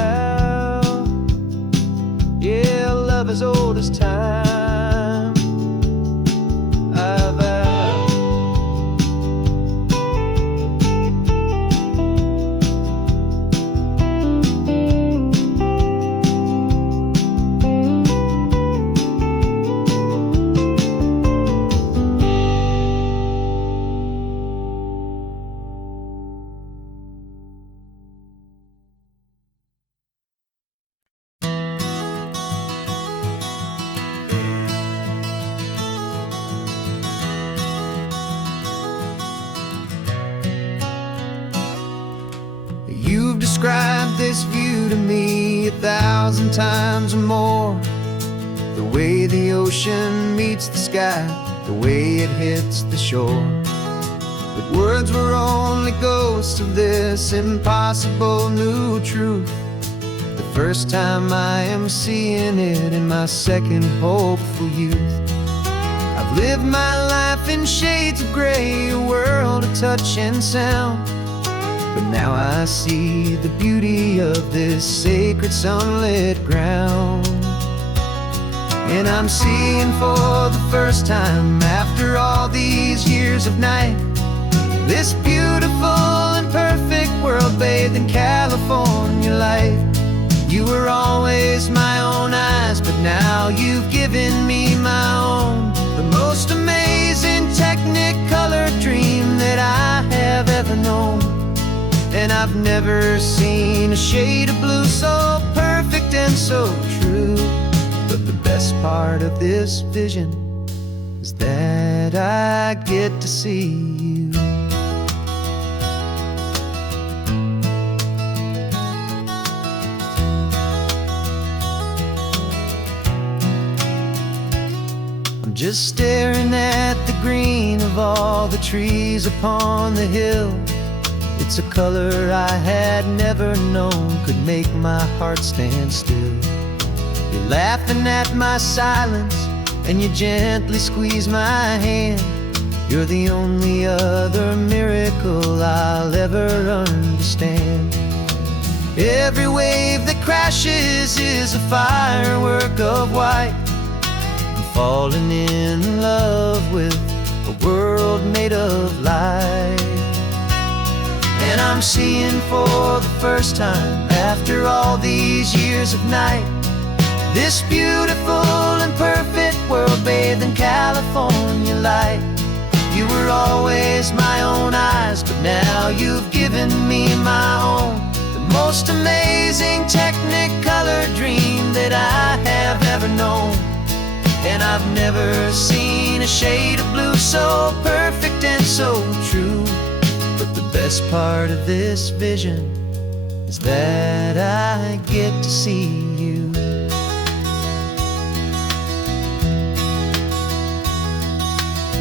Yeah, love is old as time, I vow. You've described this view to me 1,000 times or more, the way the ocean meets the sky, the way it hits the shore. But words were only ghosts of this impossible new truth. The first time I am seeing it in my second hopeful youth. I've lived my life in shades of gray, a world of touch and sound. But now I see the beauty of this sacred sunlit ground. And I'm seeing for the first time, after all these years of night, this beautiful and perfect world bathed in California light. You were always my own eyes, but now you've given me my own, the most amazing technicolor dream that I have ever known. And I've never seen a shade of blue so perfect and so true. But the best part of this vision is that I get to see you. I'm just staring at the green of all the trees upon the hill. It's a color I had never known could make my heart stand still. You're laughing at my silence and you gently squeeze my hand. You're the only other miracle I'll ever understand. Every wave that crashes is a firework of white. I'm falling in love with a world made of light. And I'm seeing for the first time, after all these years of night, this beautiful and perfect world bathed in California light. You were always my own eyes, but now you've given me my own, the most amazing technicolor dream that I have ever known. And I've never seen a shade of blue so perfect and so true. But the best part of this vision is that I get to see you.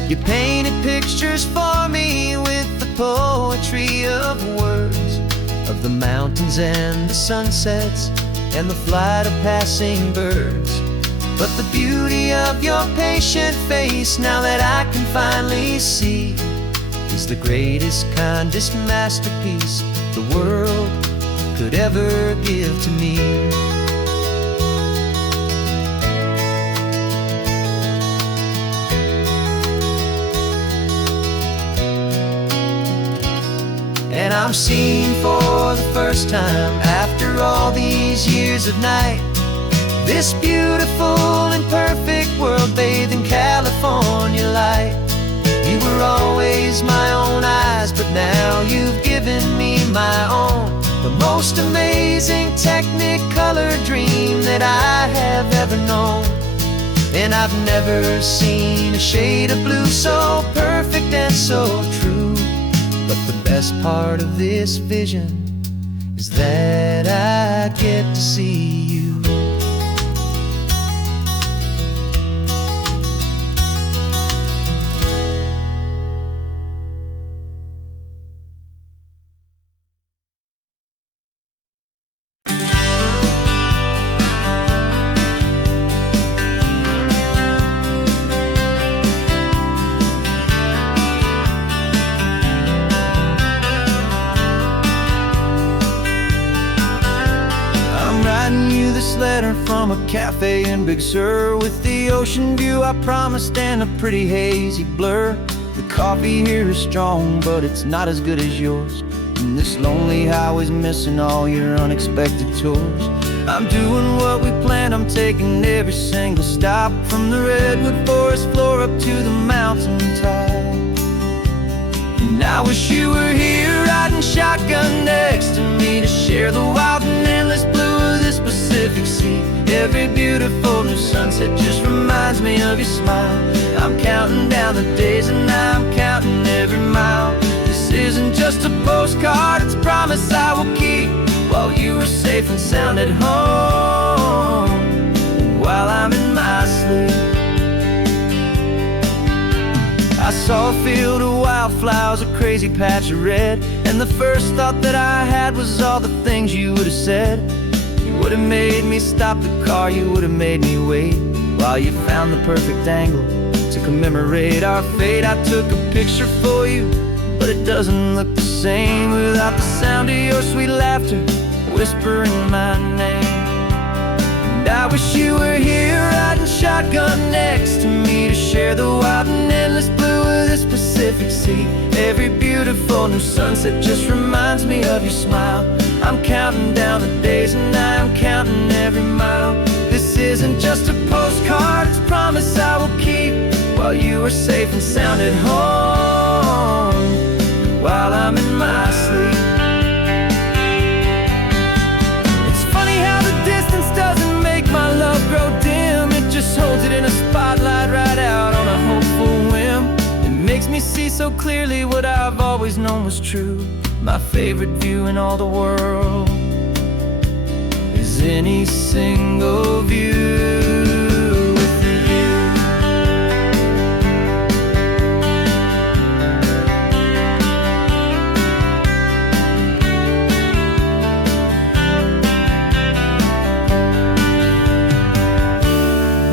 You painted pictures for me with the poetry of words, of the mountains and the sunsets and the flight of passing birds. But the beauty of your patient face, now that I can finally see, is the greatest, kindest masterpiece the world could ever give to me. And I'm seeing for the first time, after all these years of night, this beautiful and perfect world bathed in California light. You were always my own eyes, but now you've given me my own, the most amazing technicolor dream that I have ever known. And I've never seen a shade of blue so perfect and so true. But the best part of this vision is that I get to see you. This letter from a cafe in Big Sur, with the ocean view I promised and a pretty hazy blur. The coffee here is strong, but it's not as good as yours, and this lonely highway's missing all your unexpected tours. I'm doing what we planned, I'm taking every single stop, from the redwood forest floor up to the mountain top. And I wish you were here riding shotgun next to me, to share the wild and endless blue of this Pacific Sea. Every beautiful new sunset just reminds me of your smile. I'm counting down the days and I'm counting every mile. This isn't just a postcard, it's a promise I will keep, while you are safe and sound at home, and while I'm in my sleep. I saw a field of wildflowers, a crazy patch of red, and the first thought that I had was all the things you would have said. You would have made me stop the car, you would have made me wait, while you found the perfect angle to commemorate our fate. I took a picture for you, but it doesn't look the same without the sound of your sweet laughter whispering my name. And I wish you were here riding shotgun next to me, to share the wild and endless blue of this Pacific Sea. Every beautiful new sunset just reminds me of your smile. I'm counting down the days and I'm counting every mile. This isn't just a postcard, it's a promise I will keep, while you are safe and sound at home, while I'm in my sleep. It's funny how the distance doesn't make my love grow dim, it just holds it in a spotlight right out on a hopeful whim. It makes me see so clearly what I've always known was true. My favorite view in all the world is any single view with you.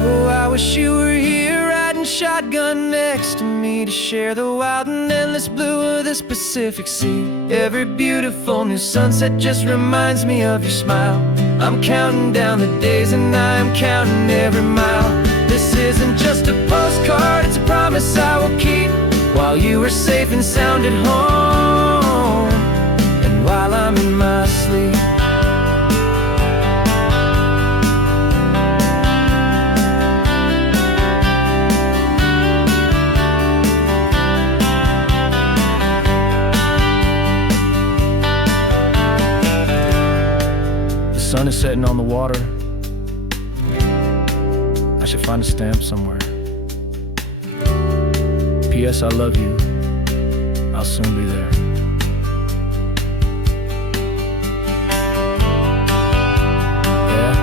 Oh, I wish you were here riding shotgun next to me, to share the wild and endless blue of this Pacific Sea. Every beautiful new sunset just reminds me of your smile. I'm counting down the days and I'm counting every mile. This isn't just a postcard, it's a promise I will keep, while you are safe and sound at home, and while I'm in my sleep. The sun is setting on the water. I should find a stamp somewhere. P.S. I love you. I'll soon be there. Yeah?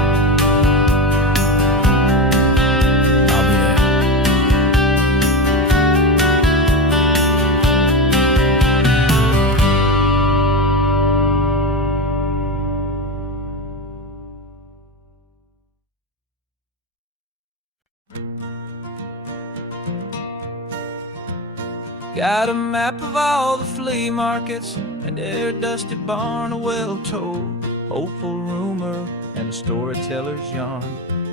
I'll be there. Got a map of all the flea markets and every dusty barn well told. hopeful rumor, and a storyteller's yarn.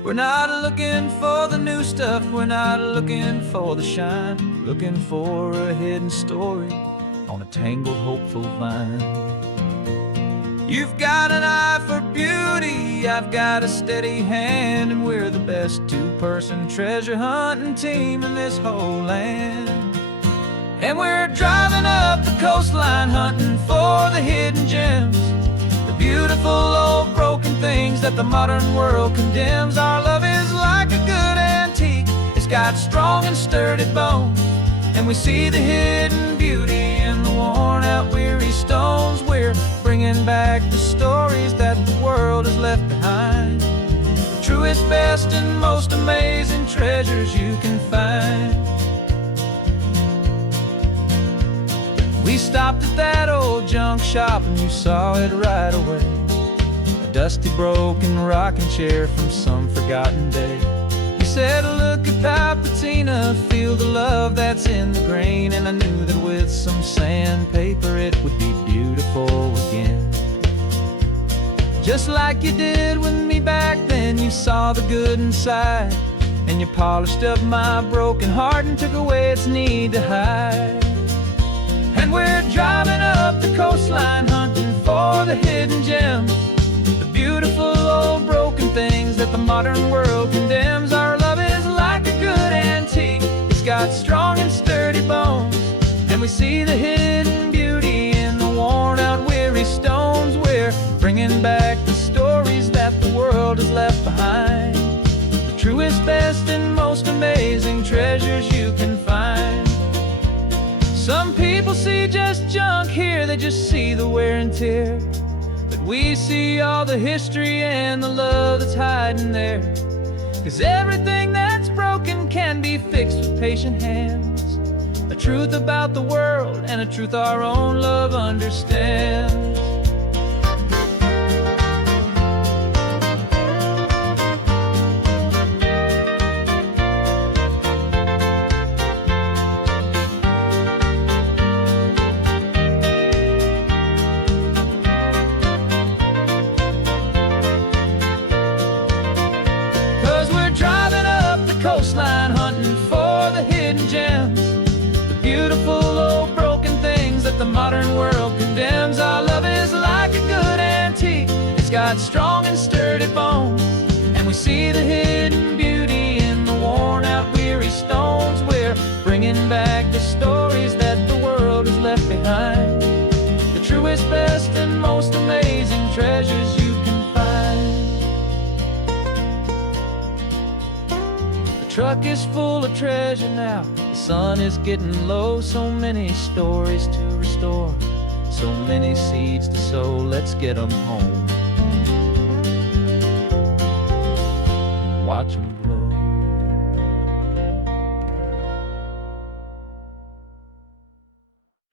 We're not looking for the new stuff, we're not looking for the shine, looking for a hidden story on a tangled, hopeful vine. You've got an eye for beauty, I've got a steady hand, and we're the best two-person treasure hunting team in this whole land. And we're driving up the coastline hunting for the hidden gems, the beautiful old broken things that the modern world condemns. Our love is like a good antique, it's got strong and sturdy bones, and we see the hidden beauty in the worn out weary stones. We're bringing back the stories that the world has left behind, the truest, best, and most amazing treasures you can find. We stopped at that old junk shop and you saw it right away, a dusty, broken rocking chair from some forgotten day. You said, look at that patina, feel the love that's in the grain, and I knew that with some sandpaper it would be beautiful again. Just like you did with me back then, you saw the good inside, and you polished up my broken heart and took away its need to hide. And we're driving up the coastline hunting for the hidden gems, the beautiful old broken things that the modern world condemns. Our love is like a good antique, it's got strong and sturdy bones, and we see the hidden beauty in the worn out weary stones. We're bringing back the stories that the world has left behind, the truest, best, and most amazing treasures you can find. Some people see just junk here, they just see the wear and tear, but we see all the history and the love that's hiding there. 'Cause everything that's broken can be fixed with patient hands, a truth about the world and a truth our own love understands. 'Cause we're driving up the coastline hunting for the hidden gems, the beautiful old broken things that the modern world condemns. Our love is like a good antique, it's got strong and sturdy bones, and we see the hidden beauty in the worn out weary stones. We're bringing back the stories that the world has left behind, the truest, best, and most amazing treasures you can find. The truck is full of treasure now, the sun is getting low, so many stories to restore, so many seeds to sow. Let's get them home, watch them grow.